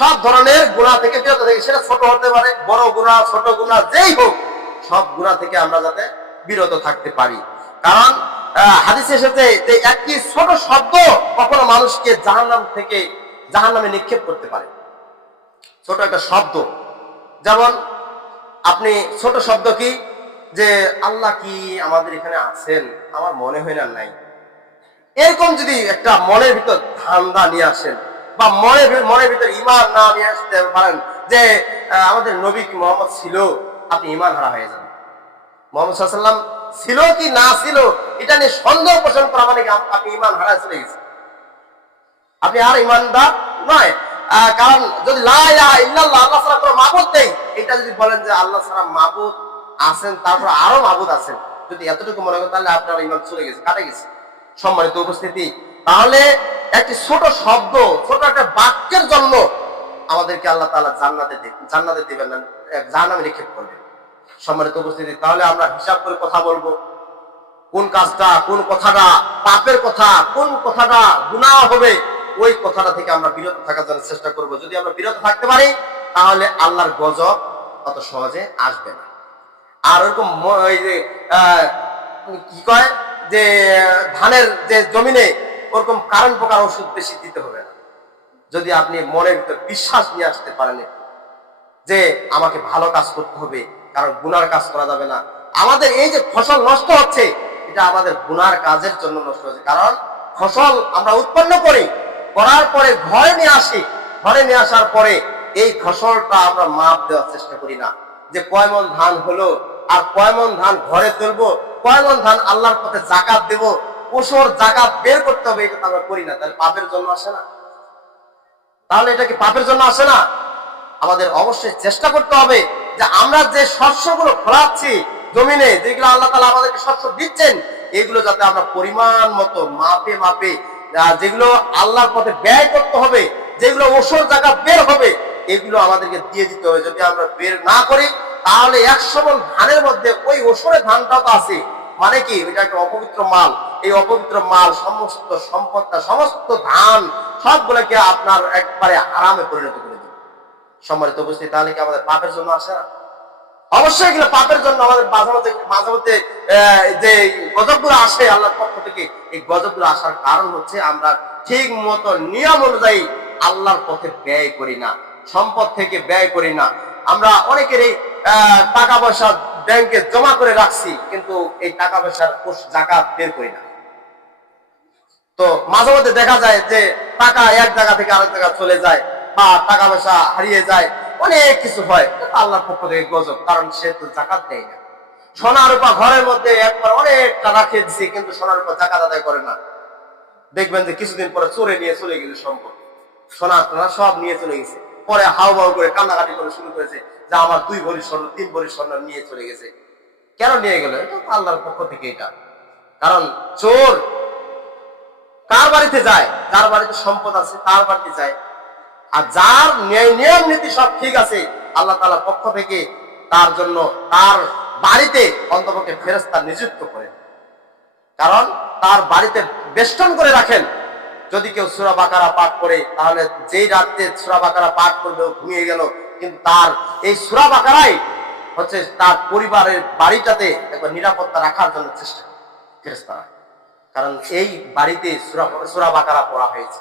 সব ধরনের গুনাহ থেকে বিরত থাকি, সেটা ছোট হতে পারে, বড় গুনাহ ছোট গুনাহ যেই হোক, সব গুনাহ থেকে আমরা যাতে বিরত থাকতে পারি। কারণ হাদিসে এসেছে যে একটি ছোট শব্দ কখনো মানুষকে জাহান্নাম থেকে জাহান্নামে নিক্ষেপ করতে পারে। ছোট একটা শব্দ, যেমন আপনি ছোট শব্দ কি, যে আল্লাহ কি আমাদের এখানে আছেন, আমার মনে হয় না নাই, এরকম যদি একটা মনের ভিতর ধান্দা নিয়ে আসেন, বা মনের ভিতর ঈমান না নিয়ে আসতে পারেন যে আমাদের নবী কি মুহাম্মদ ছিল, আপনি ঈমান হারা হয়ে যাবেন। মুহাম্মদ সাল্লাল্লাহু আলাইহি ওয়াসাল্লাম ছিল কি না ছিল এটা নিয়ে সন্দেহ পোষণ করা মানে আপনি ঈমান হারা চলে গেছেন, আপনি আর ঈমানদার নয়। কারণ যদি লা ইলাহা ইল্লাল্লাহ, আল্লাহ ছাড়া কোনো মাবুদ নেই, এটা যদি বলেন যে আল্লাহ ছাড়া মাবুদ আছেন, তারপর আরো মাবুদ আছেন, যদি এতটুকু মনে করেন তাহলে আপনার ঈমান চলে গেছে, কাটে গেছে। সম্মানিত উপস্থিতি, তাহলে একটি ছোট শব্দ, ছোট একটা বাক্যের জন্য আমাদেরকে আল্লাহ তাআলা জান্নাতে দিবেন না, জাহান্নামে নিক্ষেপ করবেন। সম্মানিত উপস্থিতি, তাহলে আমরা হিসাব করে কথা বলবো, কোন কাজটা, কোন কথাটা পাপের কথা, কোন কথাটা গুনাহ হবে, ওই কথাটা থেকে আমরা বিরত থাকার জন্য চেষ্টা করব। যদি আমরা বিরত থাকতে পারি তাহলে আল্লাহর গজব অত সহজে আসবে না। আর ওরকম ওই যে কি কয় যে ধানের যে জমিনে ওরকম কারণ প্রকার ওষুধ বেশি দিতে হবে না, যদি আপনি মনের ভিতর বিশ্বাস নিয়ে আসতে পারেন যে আমাকে ভালো কাজ করতে হবে, কারণ গুনার কাজ করা যাবে না। আমাদের এই যে ফসল নষ্ট হচ্ছে, এটা আমাদের গুনার কাজের জন্য নষ্ট হচ্ছে, কারণ ফসল আমরা উৎপন্ন করার পরে ঘরে নিয়ে আসি, ঘরে নিয়ে আসার পরে এই ফসলটা আমরা মাপ দেওয়ার চেষ্টা করি না, যে কয় মণ ধান হলো আর কয় মণ ধান ঘরে তুলবো, কয় মণ ধান আল্লাহর পথে যাকাত দেব, ওসর যাকাত বের করতে হবে, এটা আমরা করি না। তাহলে পাপের জন্য আসে না? তাহলে এটা কি পাপের জন্য আসে না? আমাদের অবশ্যই চেষ্টা করতে হবে যে আমরা যে শস্যগুলো ফলাচ্ছি জমিনে, যেগুলো আল্লাহ তাআলা আমাদেরকে শস্য দিচ্ছেন, এগুলো যাতে আমরা পরিমাণ মতো মাপে মাপে, যেগুলো আল্লাহর পথে ব্যয় করতে হবে, যেগুলো ওসর জাকাত বের হবে, এগুলো আমাদেরকে দিয়ে দিতে হবে। যদি আমরা বের না করি তাহলে 100 মণ ধানের মধ্যে ওই ওসরের ধানটাও তো আছে, মানে কি এটা একটা অপবিত্র মাল। এই অপবিত্র মাল সমস্ত সম্পদটা, সমস্ত ধান সবগুলোকে আপনার একবারে হারামে পরিণত করে দিবে। সম্মানিত উপস্থিতি, তাহলে কি আমাদের পাপের জন্য আসে না? অবশ্যই এগুলো পাপের জন্য। আমাদের মাঝে মধ্যে যে গজবগুলো আসে আল্লাহর পক্ষ থেকে, এই গজবগুলো আসার কারণ হচ্ছে আমরা ঠিক মতো নিয়ম অনুযায়ী আল্লাহর পথে ব্যয় করি না, সম্পদ থেকে ব্যয় করি না। আমরা অনেকেরই টাকা পয়সা ব্যাংকে জমা করে রাখছি, কিন্তু এই টাকা পয়সার যাকাত বের করি না। তো মাঝে মধ্যে দেখা যায় যে টাকা এক জায়গা থেকে আরেক জায়গা চলে যায়, বা টাকা পয়সা হারিয়ে যায়, অনেক কিছু হয়, আল্লাহর পক্ষ থেকে গজব, কারণ সে তো যাকাত দেয় না। সোনা রূপা ঘরের মধ্যে একবার অনেক টাকা খেয়ে দিচ্ছে, কিন্তু সোনা রূপা যাকাত আদায় করে না। দেখবেন যে কিছুদিন পরে চোরে নিয়ে চলে গেছে সম্পদ, সোনা টোনা সব নিয়ে চলে গেছে। পরে হাউ মাউ করে কান্নাকাটি করে শুরু করেছে যে আমার 2 ভরি স্বর্ণ 3 ভরি স্বর্ণ নিয়ে চলে গেছে। কেন নিয়ে গেল? এটা আল্লাহর পক্ষ থেকে এটা। কারণ চোর কার বাড়িতে যায়? যার বাড়িতে সম্পদ আছে তার বাড়িতে যায়। আর যার নিয়ম নীতি সব ঠিক আছে, আল্লাহ তাআলার পক্ষ থেকে তার জন্য তার বাড়িতে অন্তপক্ষে ফেরেশতা নিযুক্ত করেন, কারণ তার বাড়িতে বেষ্টন করে রাখেন। যদি কেউ সূরা বাকারা পাঠ করে, তাহলে যেই রাতে সূরা বাকারা পাঠ করবে ঘুমিয়ে গেল, কিন্তু তার এই সূরা বাকারাই হচ্ছে তার পরিবারের বাড়িটাতে একবার নিরাপত্তা রাখার জন্য চেষ্টা করে ফেরেশতারা, কারণ এই বাড়িতে সূরা বাকারা পড়া হয়েছে।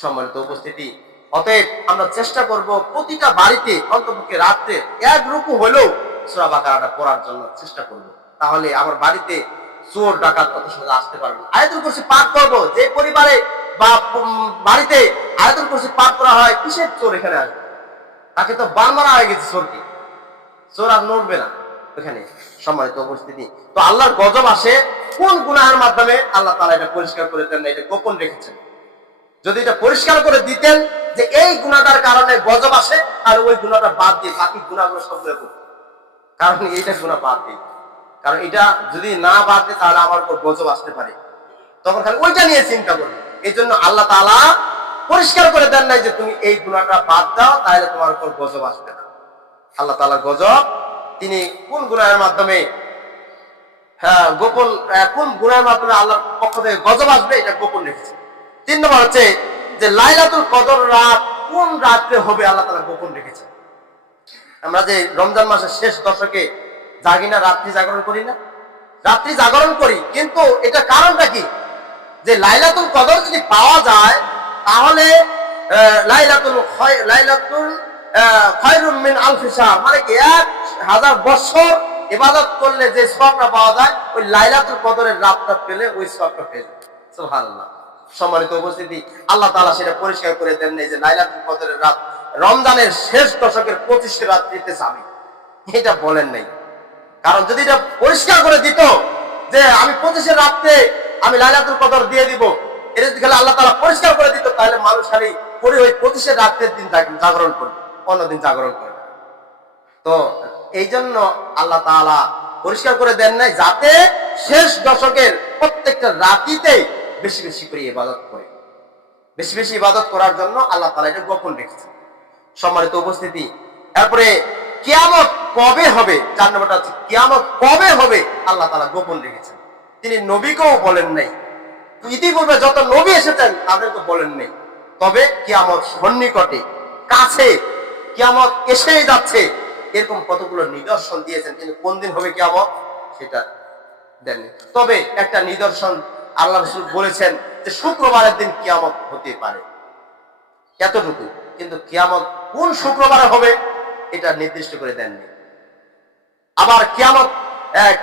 সম্মানিত উপস্থিতি, অতএব আমরা চেষ্টা করব প্রতিটা বাড়িতে অন্তপক্ষে রাত্রে 1 রুকু হলেও সূরা বাকারাটা পড়ার জন্য চেষ্টা করব, তাহলে আমার বাড়িতে চোর ডাকাত অত সহজে আসতে পারবে না। আয়াতুল কুরসি পাঠ করব, যে পরিবারে বা বাড়িতে আয়াতুল কুরসি পাঠ করা হয়, কিসের চোর এখানে আসবে? তাকে তো বান মারা হয়ে গেছে চোরকে, চোর আর নড়বে না এখানে। সম্মানিত উপস্থিতি, তো আল্লাহর গজব আসে কোন গুনাহের মাধ্যমে? আল্লাহ তাআলা এটা পরিষ্কার করে দেন না, এটা গোপন রেখেছেন। যদি এটা পরিষ্কার করে দিতেন যে এই গুনাহটার কারণে গজব আসে, আর ওই গুনাহটা বাদ দিয়ে বাকি গুনাহগুলো সবগুলো করতেন। কারণ এইটা গুনাহ বাদ দিই, কারণ এটা যদি না বাদ দেয় তাহলে আমার উপর গজব আসতে পারে, তখন খালি ওইটা নিয়ে চিন্তা করবে। এই জন্য আল্লাহ তাআলা পরিষ্কার করে দেন নাই যে তুমি এই গুনাহটা বাদ দাও, তাহলে তোমার উপর গজব আসবে না। আল্লাহ তাআলা গজব তিনি কোন গুনাহের মাধ্যমে, গোপন, কোন গুনাহের মাধ্যমে আল্লাহর পক্ষ থেকে গজব আসবে এটা গোপন রেখেছে। 3 নম্বর হচ্ছে যে লাইলাতুল কদর রাত কোন রাতে হবে, আল্লাহ তাআলা গোপন রেখেছে। আমরা যে রমজান মাসের শেষ দশকে জাগি না, রাত্রি জাগরণ করি না, রাত্রি জাগরণ করি, কিন্তু এটা কারণটা কি? যে লাইলাতুল কদর যদি পাওয়া যায় তাহলে লাইলাতুল খায়রুম মিন আলফি শাহর, মানে কি 1000 বছর ইবাদত করলে যে সওয়াবটা পাওয়া যায়, ওই লাইলাতুল কদরের রাতটা পেলে ওই সওয়াবটা পেয়ে যায়। সুবহানাল্লাহ। সম্মানিত উপস্থিতি, আল্লাহ তাআলা সেটা পরিষ্কার করে দেন নাই যে লাইলাতুল কদরের রাত রমজানের শেষ দশকের 25 রাত্রিতে যাবে, এটা বলেন নাই। কারণ যদি এটা পরিষ্কার করে দিত যে আমি 25 রাত্রে আমি লাইলাতুল কদর দিয়ে দিব, এটা যদি আল্লাহ তাআলা পরিষ্কার করে দিত, তাহলে মানুষ খালি পরে ওই 25 রাত্রের দিন জাগরণ করবে, অন্যদিন জাগরণ করবে। তো এই জন্য আল্লাহ তাআলা পরিষ্কার করে দেন নাই, যাতে শেষ দশকের প্রত্যেকটা রাতিতে বেশি বেশি করে ইবাদত করে, বেশি বেশি ইবাদত করার জন্য আল্লাহ তাআলা এটা গোপন রেখেছেন। সম্মানিত উপস্থিতি, তারপরে কিয়ামত কবে হবে, 4 নম্বরটা হচ্ছে কিয়ামত কবে হবে, আল্লাহ তাআলা গোপন রেখেছেন। তিনি নবীকেও বলেন নাই, ইতিপূর্বে যত নবী এসেছেন তাদেরকে বলেন নাই। তবে কিয়ামত সন্নিকটে, কাছে, কিয়ামত এসেই যাচ্ছে, এরকম কতগুলো নিদর্শন দিয়েছেন, কিন্তু কোন দিন হবে কিয়ামত সেটা দেননি। তবে একটা নিদর্শন আল্লাহ রাসূল বলেছেন যে শুক্রবারের দিন কিয়ামত হতে পারে, এতটুকু। কিন্তু কিয়ামত কোন শুক্রবারে হবে এটা নির্দিষ্ট করে দেননি। আবার কিয়ামত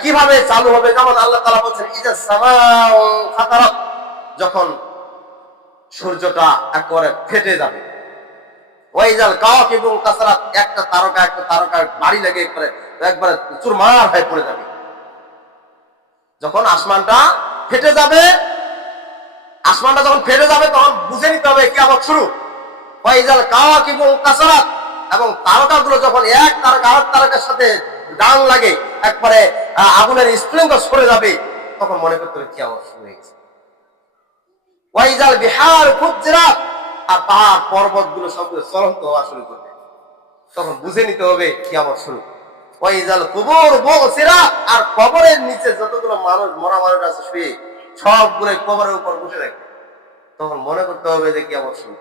কিভাবে চালু হবে, যেমন আল্লাহ তাআলা বলেছেন ইজা সামাউ ফাতারাত, যখন সূর্যটা একেবারে ফেটে যাবে, ওয়াইজাল কাওয়াকিবু কাসারাত, একটা তারকা বাড়ি লেগে একবারে চুরমার হয়ে পড়ে যাবে। যখন আসমানটা ফেটে যাবে, আসমানটা যখন ফেটে যাবে তখন বুঝে নিতে হবে কিয়ামত শুরু। ওয়াইজাল কাওয়াকিবু কাসারাত, এবং তারকাগুলো যখন এক তারকা আরেক তারকার সাথে ডাং লাগে, একবারে আগুনের স্ফুলিঙ্গ সরে যাবে, তখন মনে করতে হবে কিয়ামত শুরু হয়ে গেছে। ওয়াইজাল বিহার ফুজ্জিরাত, আর পাহাড় পর্বতগুলো সবগুলো চলন্ত হওয়া শুরু করবে, তখন বুঝে নিতে হবে কিয়ামত শুরু। ওয়াইজাল কুবুর বুসিরাত, আর কবরের নিচে যতগুলো মানুষ, মরা মানুষ আছে শুয়ে, সবগুলো কবরের উপর বসে থাকবে, তখন মনে করতে হবে যে কিয়ামত শুরু।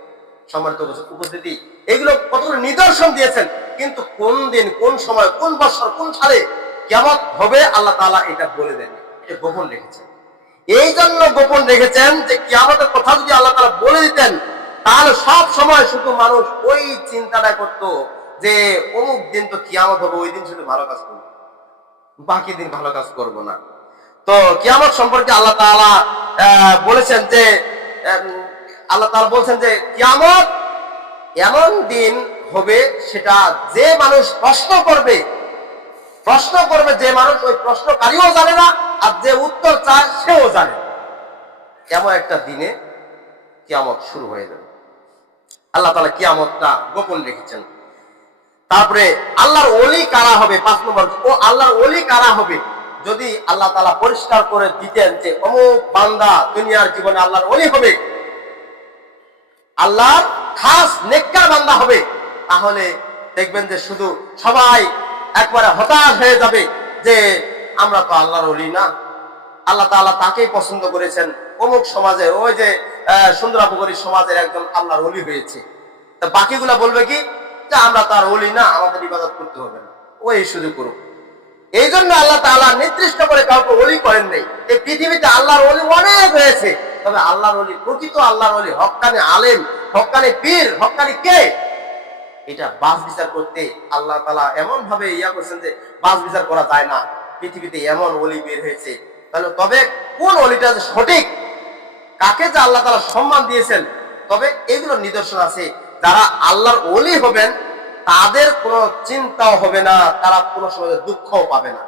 সম্মানিত উপস্থিতি, এগুলো কতগুলো নিদর্শন দিয়েছেন, কিন্তু কোন দিন, কোন সময়, কোন বছর, কোন সালে কিয়ামত হবে আল্লাহ তাআলা এটা বলে দেন, এটা গোপন রেখেছেন। এই জন্য গোপন রেখেছেন যে কিয়ামতের কথা যদি আল্লাহ তাআলা বলে দিতেন, তাহলে সব সময় শুধু মানুষ ওই চিন্তাটা করতো যে অমুক দিন তো কিয়ামত হবে, ওই দিন শুধু ভালো কাজ করবো, বাকি দিন ভালো কাজ করব না। তো কিয়ামত সম্পর্কে আল্লাহ তাআলা বলেছেন যে, আল্লাহ তাআলা বলছেন যে কিয়ামত এমন দিন হবে, সেটা যে মানুষ প্রশ্ন করবে যে মানুষ, ওই প্রশ্নকারীও জানে না, আর যে উত্তর চায় সেও জানে, এমন একটা দিনে কিয়ামত শুরু হয়ে যাবে। আল্লাহ তাআলা কিয়ামতটা গোপন রেখেছেন। তারপরে আল্লাহর ওলি কারা হবে, 5 নম্বর, ও আল্লাহর ওলি কারা হবে। যদি আল্লাহ তাআলা পরিষ্কার করে দিতেন যে অমুক বান্দা দুনিয়ার জীবনে আল্লাহর ওলি হবে, আল্লাহর খাস নেককার বান্দা হবে, তাহলে দেখবেন যে শুধু সবাই একবারে হতাশ হয়ে যাবে যে আমরা তো আল্লাহর ওলি না, আল্লাহ তাআলা তাকেই পছন্দ করেছেন, অমুক সমাজে ওই যে সুন্দরাপুকুরী সমাজের একজন আল্লাহর ওলি হয়েছে। তা বাকিগুলা বলবে কি যে আমরা তার ওলি না, আমাদের ইবাদত করতে হবে না, ওই শুধু করুক। এই জন্য আল্লাহ তাআলা নির্দিষ্ট করে কাউকে ওলি করেন নাই। এই পৃথিবীতে আল্লাহর ওলি অনেক হয়েছে, তবে আল্লাহর ওলি, প্রকৃত আল্লাহর ওলি, হক্কানি আলেম, হক্কানি পীর, হক্কানি কে? এটা বাস বিচার করতে আল্লাহ তাআলা এমন ভাবে করছেন যে বাস বিচার করা যায় না। পৃথিবীতে এমন ওলি বের হয়েছে, তাহলে তবে কোন ওলিটা যে সঠিক, কাকে যে আল্লাহ তাআলা সম্মান দিয়েছেন, তবে এগুলোর নিদর্শন আছে। যারা আল্লাহর ওলি হবেন তাদের কোনো চিন্তাও হবে না, তারা কোনো সময় দুঃখও পাবে না,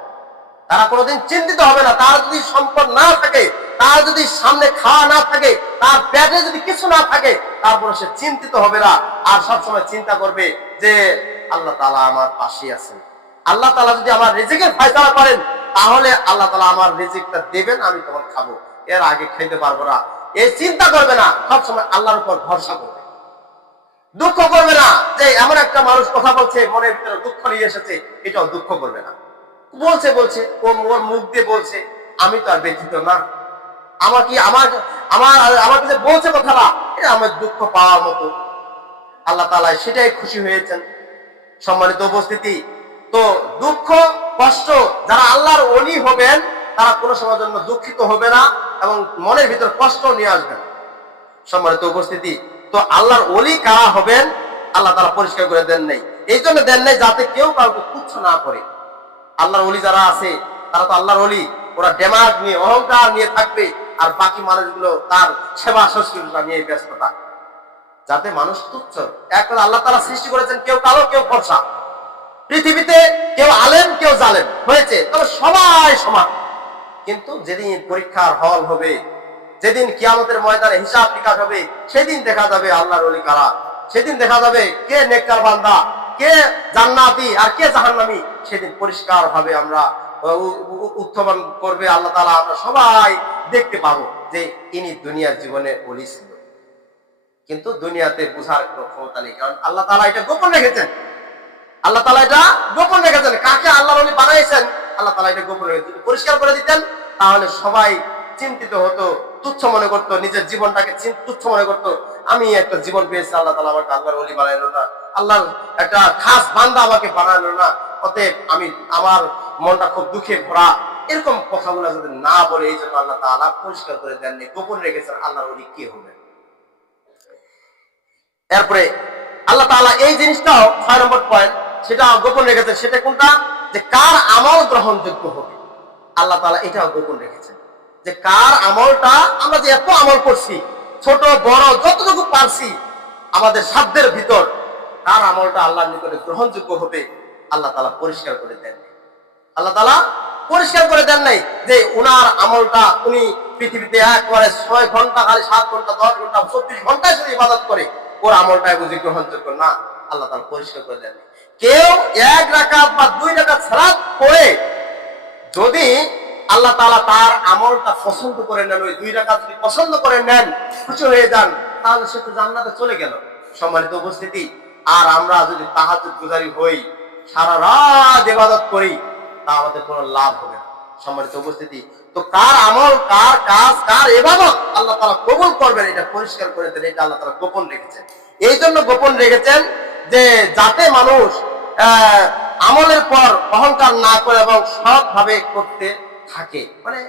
তারা কোনোদিন চিন্তিত হবে না। তার যদি সম্পদ না থাকে, তার যদি সামনে খাওয়া না থাকে, তার পেটে যদি কিছু না থাকে, তারপরে সে চিন্তিত হবে না। আর সবসময় চিন্তা করবে যে আল্লাহ তাআলা আমার পাশে আছেন, আল্লাহ তাআলা যদি আমার রিজিকের ফয়সালা করেন তাহলে আল্লাহ তাআলা আমার রিজিকটা দেবেন, আমি তখন খাবো, এর আগে খাইতে পারবো না। এই চিন্তা করবে না, সবসময় আল্লাহর উপর ভরসা করবে। দুঃখ করবে না যে এমন একটা মানুষ কথা বলছে, মনের ভিতরে দুঃখ নিয়ে এসেছে, এটাও দুঃখ করবে না। বলছে বলছে ও ওর মুখ দিয়ে বলছে, আমি তো আর ব্যথিত না, আমার কি আমার আমার আমাকে যে বলছে কথাটা, এটা আমার দুঃখ পাওয়ার মতো। আল্লাহ তাআলা সেটাই খুশি হয়েছেন। সম্মানিত উপস্থিতি, তো দুঃখ কষ্ট যারা আল্লাহর ওলি হবেন তারা কোনো সময়ের জন্য দুঃখিত হবে না এবং মনের ভিতর কষ্ট নিয়ে আসবে না। সম্মানিত উপস্থিতি, তো আল্লাহর ওলি কারা হবেন আল্লাহ তাআলা পরিষ্কার করে দেন নাই। এই জন্য দেন নাই যাতে কেউ কাউকে তুচ্ছ না করে। আল্লাহর ওলি যারা আছে তারা তো আল্লাহর ওলি, ওরা ডেমাগ নিয়ে অহংকার নিয়ে থাকবে, আর বাকি মানুষগুলো তার সেবা শুশ্রূষা নিয়ে ব্যস্ততা, যাতে মানুষ তুচ্ছ। এখন আল্লাহ তাআলা সৃষ্টি করেছেন কেউ কালো কেউ ফর্সা, পৃথিবীতে কেউ আলেম কেউ জালেম হয়েছে, তবে সবাই সমান। কিন্তু যেদিন পরীক্ষার হল হবে, যেদিন কিয়ামতের ময়দানে হিসাব নিকাশ হবে, সেদিন দেখা যাবে আল্লাহর ওলি কারা, সেদিন দেখা যাবে কে নেককার বান্দা, কে জান্নাতি আর কে জাহান্নামী। সেদিন পরিষ্কার ভাবে আমরা উত্থাপন করবে আল্লাহ তাআলা, আমরা সবাই দেখতে পাবো যে ইনি দুনিয়ার জীবনে ওলি ছিল, কিন্তু দুনিয়াতে বোঝার কোনো ক্ষমতা নেই, কারণ আল্লাহ তাআলা এটা গোপন রেখেছেন। আল্লাহ তাআলা এটা গোপন রেখেছেন, কাকে আল্লাহর ওলি বানাইছেন আল্লাহ তাআলা এটা গোপন রেখেছেন। যদি পরিষ্কার করে দিতেন তাহলে সবাই চিন্তিত হতো, তুচ্ছ মনে করতো, নিজের জীবনটাকে তুচ্ছ মনে করতো। আমি একটা জীবন পেয়েছি, আল্লাহ তাআলা আমাকে আল্লাহর ওলি বানাইলো না, আল্লাহর একটা খাস বান্দা আমাকে বানাইলো না, অতএব আমি আমার মনটা খুব দুঃখে ভরা। এরকম কথাগুলো যদি না বলে, এই জন্য আল্লাহ তাআলা পরিষ্কার করে দেননি, গোপন রেখেছেন আল্লাহর ওলি কে হবে। এরপরে আল্লাহ তাআলা এই জিনিসটাও 6 নম্বর পয়েন্ট, সেটা গোপন রেখেছেন। সেটা কোনটা? যে কার আমল গ্রহণযোগ্য হবে। আল্লাহ তাআলা এটাও গোপন রেখেছেন যে কার আমলটা, আমরা যে এত আমল করছি, ছোট বড় যতটুকু পারছি আমাদের সাধ্যের ভিতর, কার আমলটা আল্লাহর নিকটে গ্রহণযোগ্য হবে আল্লাহ তাআলা পরিষ্কার করে দেন। আল্লাহ তাআলা পরিষ্কার করে দেন নাই যে উনার আমলটা, উনি পৃথিবীতে একবারে 6 ঘন্টা, খালি 7 ঘন্টা 10 ঘন্টা 24 ঘন্টায় শুধু ইবাদত করে, ওর আমলটাই বুঝি গ্রহণযোগ্য না। আল্লাহ তাআলা পরিষ্কার করে দেন। কেউ 1 রাকাত বা 2 রাকাত সালাত পড়ে যদি আল্লাহ তাআলা তার আমলটা পছন্দ করে নেন, ওই 2 রাকাত যদি পছন্দ করে নেন, খুশি হয়ে যান, তাহলে সে তো জান্নাতে চলে গেল। সম্মানিত উপস্থিতি, আর আমরা যদি তাহাজ্জুদ গুজারি হই, সারা রাত ইবাদত করি, তা আমাদের কোনো লাভ হবে না। সম্মানিত উপস্থিতি, তো কার আমল, কার কাজ, কার ইবাদত আল্লাহ তাআলা কবুল করবেন, এটা পরিষ্কার করে দেন। এটা আল্লাহ তাআলা গোপন রেখেছেন। এই জন্য গোপন রেখেছেন যে যাতে মানুষ আমলের পর অহংকার না করে এবং সৎভাবে করতে থাকে। মানে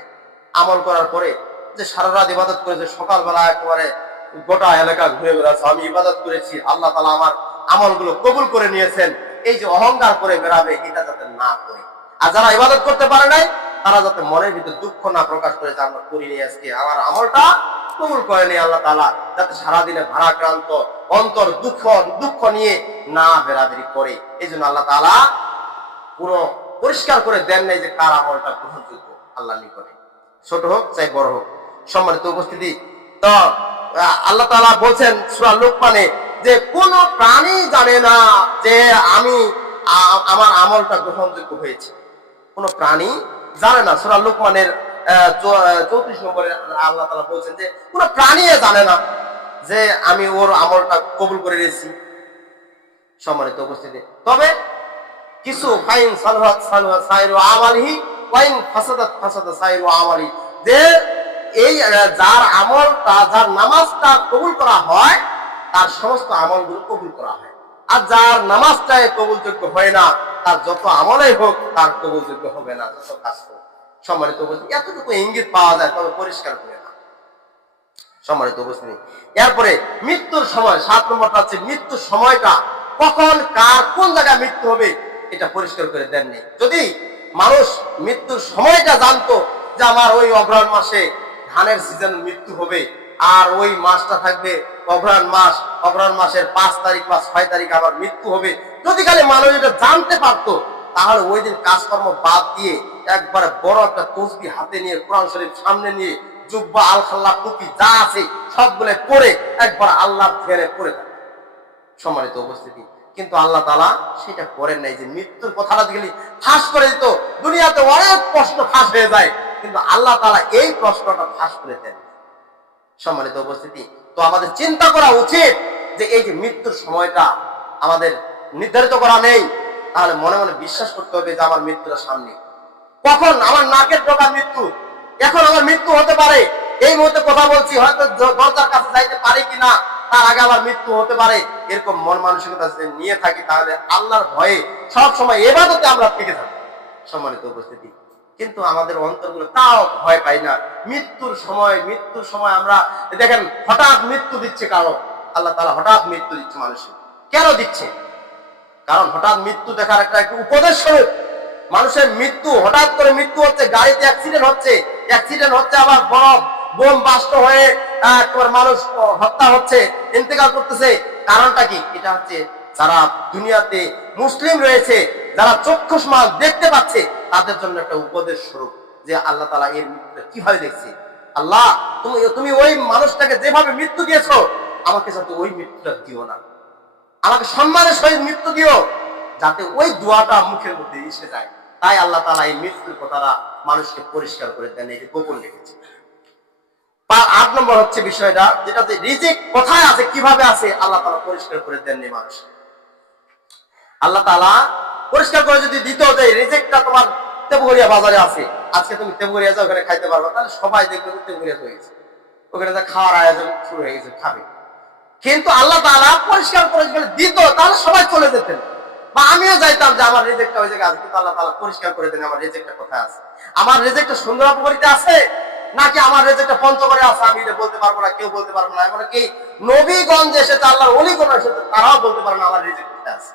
আমল করার পরে যে সারা রাত ইবাদত করেছে, সকালবেলা একেবারে গোটা এলাকা ঘুরে বেড়াচ্ছে, আমি ইবাদত করেছি, আল্লাহ তাআলা আমার আমলগুলো কবুল করে নিয়েছেন, এই যে অহংকার করে বেড়াবে, এটা যাতে না করে। আর যারা ইবাদত করতে পারে নাই, তারা যাতে মনের ভিতরে দুঃখ না প্রকাশ করে যে আমরা করিনি, আজকে আমার আমলটা কবুল করেনি আল্লাহ তাআলা, যাতে সারাদিনে ভারাক্রান্ত অন্তর দুঃখ নিয়ে না বেড়াবেড়ি করে। এই জন্য আল্লাহ তাআলা পুরো পরিষ্কার করে দেন নাই যে কার আমলটা গ্রহণযোগ্য আল্লাহর নিকটে, ছোট হোক চাই বড় হোক। সম্মানিত উপস্থিতি, তো আল্লাহ তাআলা বলছেন সূরা লুকমানে যে কোন প্রাণী জানে না যে আমি আমার আমলটা গ্রহণযোগ্য হয়েছে। কোন প্রাণী জানে না। সূরা লুকমানের 34 নম্বরে আল্লাহ তাআলা বলছেন যে কোন প্রাণী জানে না যে আমি ওর আমলটা কবুল করে নিয়েছি। সম্মানিত উপস্থিতি, তবে কিছু ফাইন সালাহাত সালাহাত সাইরু আমালিহি ওয়াইন ফাসাদাত ফাসাদা সাইরু আমালি, যে এই যার আমলটা, যার নামাজটা কবুল করা হয়, তার সমস্ত আমলগুলো কবুল করা হয়। আর যার নামাজটাই কবুলযোগ্য হয় না, তার যত আমলেই হোক তার কবুলযোগ্য হবে না, যত কাজ হোক। সম্মানিত উপস্থিতি, এতটুকু ইঙ্গিত পাওয়া যায়, তবে পরিষ্কার করে না। সম্মানিত উপস্থিতি, এরপরে মৃত্যুর সময় 7 নম্বরটা হচ্ছে মৃত্যুর সময়টা কখন কার কোন জায়গায় মৃত্যু হবে এটা পরিষ্কার করে দেননি। যদি মানুষ মৃত্যুর সময়টা জানতো যে আমার ওই অগ্রহায়ণ মাসে ধানের সিজন মৃত্যু হবে, আর ওই মাসটা থাকবে অগ্রহায়ণ মাস, অগ্রহায়ণ মাসের 5 তারিখ বা 6 তারিখ আমার মৃত্যু হবে, যদি খালি মানুষ এটা জানতে পারতো, তাহলে ওই দিন কাজকর্ম বাদ দিয়ে একবারে বড় একটা তসবিহ হাতে নিয়ে, কোরআন শরীফ সামনে নিয়ে, জুব্বা আল খাল্লা টুপি যা আছে সবগুলো পরে একবার আল্লাহর ধ্যানে পড়ে থাকে। সম্মানিত উপস্থিতি, কিন্তু আল্লাহ তাআলা সেটা করেন নাই। যে মৃত্যুর কথাটা যদি ফাঁস করে দিত, দুনিয়াতে অনেক প্রশ্ন ফাঁস হয়ে যায়, কিন্তু আল্লাহ তাআলা এই প্রশ্নটা ফাঁস করে দেন। সম্মানিত উপস্থিতি, তো আমাদের চিন্তা করা উচিত যে এই যে মৃত্যুর সময়টা আমাদের নির্ধারিত করা নেই, তাহলে মনে মনে বিশ্বাস করতে হবে যে আমার মৃত্যুটা সামনে। কখন আমার নাকের ডগা মৃত্যু, এখন আমার মৃত্যু হতে পারে, এই মুহূর্তে কথা বলছি, হয়তো দরজার কাছে যাইতে পারি কিনা, তার আগে আমার মৃত্যু হতে পারে। এরকম মন মানসিকতা যদি নিয়ে থাকি, তাহলে আল্লাহর ভয়ে সব সময় ইবাদতে আমরা থেকে থাকি। সম্মানিত উপস্থিতি, কিন্তু আমাদের অন্তরগুলো তাও ভয় পাই না। মৃত্যুর সময় আমরা দেখেন হঠাৎ মৃত্যু দিচ্ছে কারো, আল্লাহ তাআলা হঠাৎ মৃত্যু দিচ্ছে মানুষের। কেন দিচ্ছে? কারণ হঠাৎ মৃত্যু দেখার একটা উপদেশ স্বরূপ। মানুষের মৃত্যু, হঠাৎ করে মৃত্যু হচ্ছে, গাড়িতে অ্যাক্সিডেন্ট হচ্ছে, আবার বড় বোম বাস্ট হয়ে মানুষ হত্যা হচ্ছে, ইন্তেকাল করতেছে। কারণটা কি? এটা হচ্ছে যারা দুনিয়াতে মুসলিম রয়েছে, যারা চক্ষুষ্মান দেখতে পাচ্ছে, তাদের জন্য একটা উপদেশ স্বরূপ যে আল্লাহ তাআলা এর মৃত্যুটা কিভাবে দেখছে। আল্লাহ, তুমি ওই মানুষটাকে যেভাবে মৃত্যু দিয়েছো, আমাকে যাতে ওই মৃত্যুটা দিও না, আমাকে সম্মানের সহিত মৃত্যু দিও, যাতে ওই দোয়াটা মুখের মধ্যে এসে যায়। তাই আল্লাহ তাআলা এই মৃত্যুর কথাটা মানুষকে পরিষ্কার করে দেন, এটা গোপন রেখেছে। 8 নম্বর হচ্ছে বিষয়টা, যেটা যে রিজিক কোথায় আছে, কিভাবে আছে, আল্লাহ তাআলা পরিষ্কার করে দেননি মানুষ। আল্লাহ তাআলা পরিষ্কার করে যদি দিত যে রিজিকটা তোমার তেবুরিয়া বাজারে আছে, আজকে তুমি তেবুরিয়া যাও, ওখানে খাইতে পারবে, তাহলে সবাই দেখবে তেবুরিয়া হয়ে গেছে, ওখানে যা খাওয়ার আয়োজন শুরু হয়ে গেছে, খাবে। কিন্তু আল্লাহ তাআলা পরিষ্কার করে যদি দিত, তাহলে সবাই চলে যেতেন, বা আমিও যাইতাম যে আমার রিজিকটা ওই জায়গায় আছে। কিন্তু আল্লাহ তাআলা পরিষ্কার করে দেন আমার রিজিকটা কোথায় আছে। আমার রিজিকটা সুন্দরপুরিতে আছে নাকি আমার রিজিকটা পঞ্চগড়ে আছে, আমি এটা বলতে পারবো না, কেউ বলতে পারবো না। এমনকি নবীগঞ্জ এসেছে, আল্লাহর ওলিগণ এসেছে, তারাও বলতে পারে না আমার রিজিক কোথায় আছে।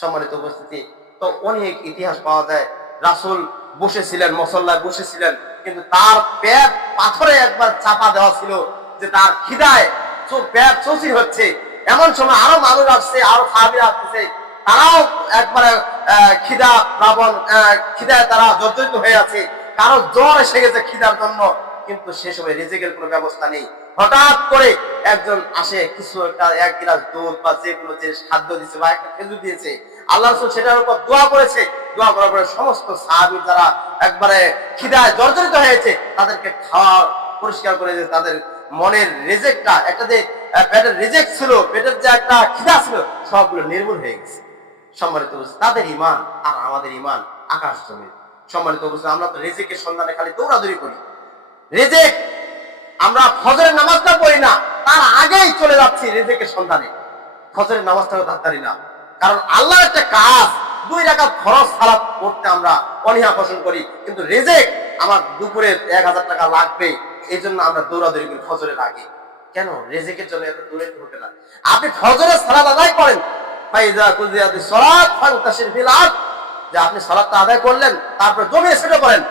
সম্মানিত উপস্থিতি, তো অনেক ইতিহাস পাওয়া যায়। রাসূল বসেছিলেন, মুসল্লায় বসেছিলেন, কিন্তু তার পেট পাথরে একবার চাপা দেওয়া ছিল, যে তার খিদায় পেট চৌচির হচ্ছে। এমন সময় আরো মানুষ আসছে, আরো সাহাবীরা আসছে, তারাও একবারে খিদায় তারা জর্জরিত হয়ে আছে, কারো জ্বর এসে গেছে খিদার জন্য, কিন্তু সে সময় রিজিকের কোনো ব্যবস্থা নেই। হঠাৎ করে একজন আসে, কিছু একটা 1 গ্লাস দুধ বা যে কোনো জিনিস খাদ্য দিয়েছে বা একটা খেজুর দিয়েছে, আল্লাহ রাসূল সেটার উপর দোয়া করেছে। দোয়া করার পরে সমস্ত সাহাবী যারা একবারে খিদায় জর্জরিত হয়েছে, তাদেরকে খাওয়া পরিষ্কার করে যে তাদের মনের রিজিকটা, একটা যে পেটের রিজিক ছিল, পেটের যে একটা খিদা ছিল, সবগুলো নির্মূল হয়ে গেছে। সম্মানিত অবস্থা, তাদের ঈমান আর আমাদের ঈমান আকাশ জমিন। সম্মানিত অবস্থা, আমরা তো রিজিকের সন্ধানে খালি দৌড়াদৌড়ি করি। রিজিক আমরা ফজরের নামাজটা পড়ি না, তার আগেই চলে যাচ্ছি রিজিকের সন্ধানে। ফজরের নামাজটাও তাড়াতাড়ি না, কারণ আল্লাহর একটা কাজ, 2 রাকাত ফরজ সালাত পড়তে আমরা অনীহা পোষণ করি, কিন্তু রিজিক আমার দুপুরে 1000 টাকা লাগবে, এই জন্য আমরা দৌড়াদৌড়ি করি ফজরের আগে। কেন? রিজিকের জন্য এত দূরে ঢোকে না। আপনি ফজরের সালাত আদায় করেন, ফাইজা কুজিয়াতিস সালাত ফান্তাশির ফিল আরদ, যে আপনি সালাতটা আদায় করলেন, তারপর জমিনে ছুটে পড়েন,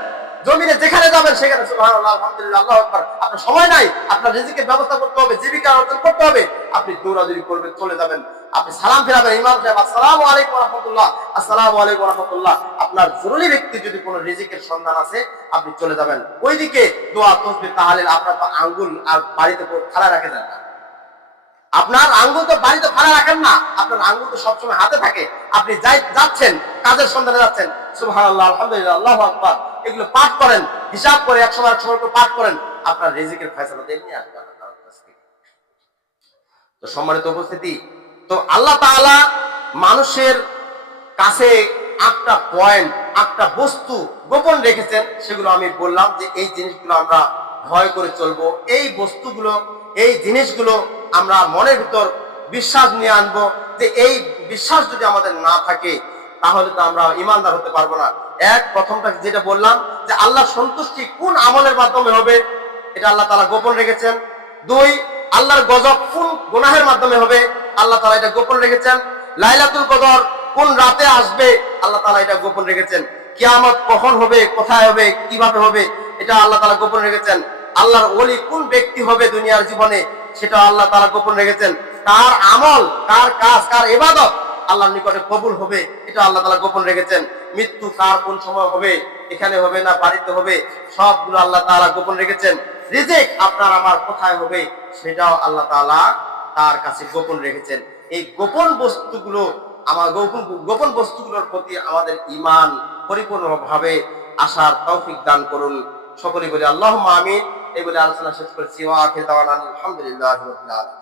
জমিনে যেখানে যাবেন সেখানে সুবহানাল্লাহ, আলহামদুলিল্লাহ, আল্লাহু আকবার। আপনার সময় নাই, আপনার রিজিকের ব্যবস্থা করতে হবে, জীবিকা অর্জন করতে হবে, আপনি দৌড়াদৌড়ি করবেন, চলে যাবেন, আপনি সালাম ফিরাবেন, ইমাম সাহেব আসসালামু আলাইকুম ওয়া রাহমাতুল্লাহ, আসসালামু আলাইকুম ওয়া রাহমাতুল্লাহ। আপনার জরুরি ব্যক্তি যদি কোনো রিজিকের সন্ধান আছে, আপনি চলে যাবেন। ওইদিকে দোয়া, তাসবিহ, তাহলিল, আপনার তো আঙ্গুল আর বাড়িতে ফালা রাখে যান না, আপনার আঙ্গুল তো বাড়িতে ফালা রাখেন না, আপনার আঙ্গুল তো সবসময় হাতে থাকে। আপনি যাচ্ছেন, কাজের সন্ধানে যাচ্ছেন, সুবহানাল্লাহ, আলহামদুলিল্লাহ, আল্লাহু আকবার, এগুলো পাঠ করেন, হিসাব করে 100 করে পাঠ করেন, আপনার রিজিকের ফয়সালা এমনি আসবে আল্লাহর কাছ থেকে। তো সম্মানিত উপস্থিতি, তো আল্লাহ তাআলা মানুষের কাছে 8টা পয়েন্ট, 8টা বস্তু গোপন রেখেছেন। সেগুলো আমি বললাম যে এই জিনিসগুলো আমরা ভয় করে চলবো, এই বস্তুগুলো, এই জিনিসগুলো আমরা মনের ভিতর বিশ্বাস নিয়ে আনবো। যে এই বিশ্বাস যদি আমাদের না থাকে, তাহলে তো আমরা ঈমানদার হতে পারবো না। প্রথমটা যেটা বললাম, যে আল্লাহর সন্তুষ্টি কোন আমলের মাধ্যমে হবে, এটা আল্লাহ তাআলা গোপন রেখেছেন। 2, আল্লাহর গজব কোন গুনাহের মাধ্যমে হবে, আল্লাহ তাআলা এটা গোপন রেখেছেন। লাইলাতুল কদর কোন রাতে আসবে, আল্লাহ তাআলা এটা গোপন রেখেছেন। কিয়ামত কখন হবে, কোথায় হবে, কিভাবে হবে, এটা আল্লাহ তাআলা গোপন রেখেছেন। আল্লাহর ওলি কোন ব্যক্তি হবে দুনিয়ার জীবনে, সেটা আল্লাহ তাআলা গোপন রেখেছেন। কার আমল, কার কাজ, কার ইবাদত আল্লাহর নিকটে কবুল হবে, এটা আল্লাহ তাআলা গোপন রেখেছেন। মৃত্যু কার কোন সময় হবে, এখানে হবে না বাড়িতে হবে, সবগুলো আল্লাহ তাআলা গোপন রেখেছেন। রিজিক আপনার আমার কোথায় হবে, সেটাও আল্লাহ তাআলা তার কাছে গোপন রেখেছেন। এই গোপন বস্তুগুলো, আমার গোপন বস্তুগুলোর প্রতি আমাদের ঈমান পরিপূর্ণভাবে আসার তৌফিক দান করুন। সকলে বলি আল্লাহুম্মা আমিন। এই বলে আলোচনা শেষ করেছি। ওয়া আখিরু দাওয়ানা আলহামদুলিল্লাহি রাব্বিল আলামিন।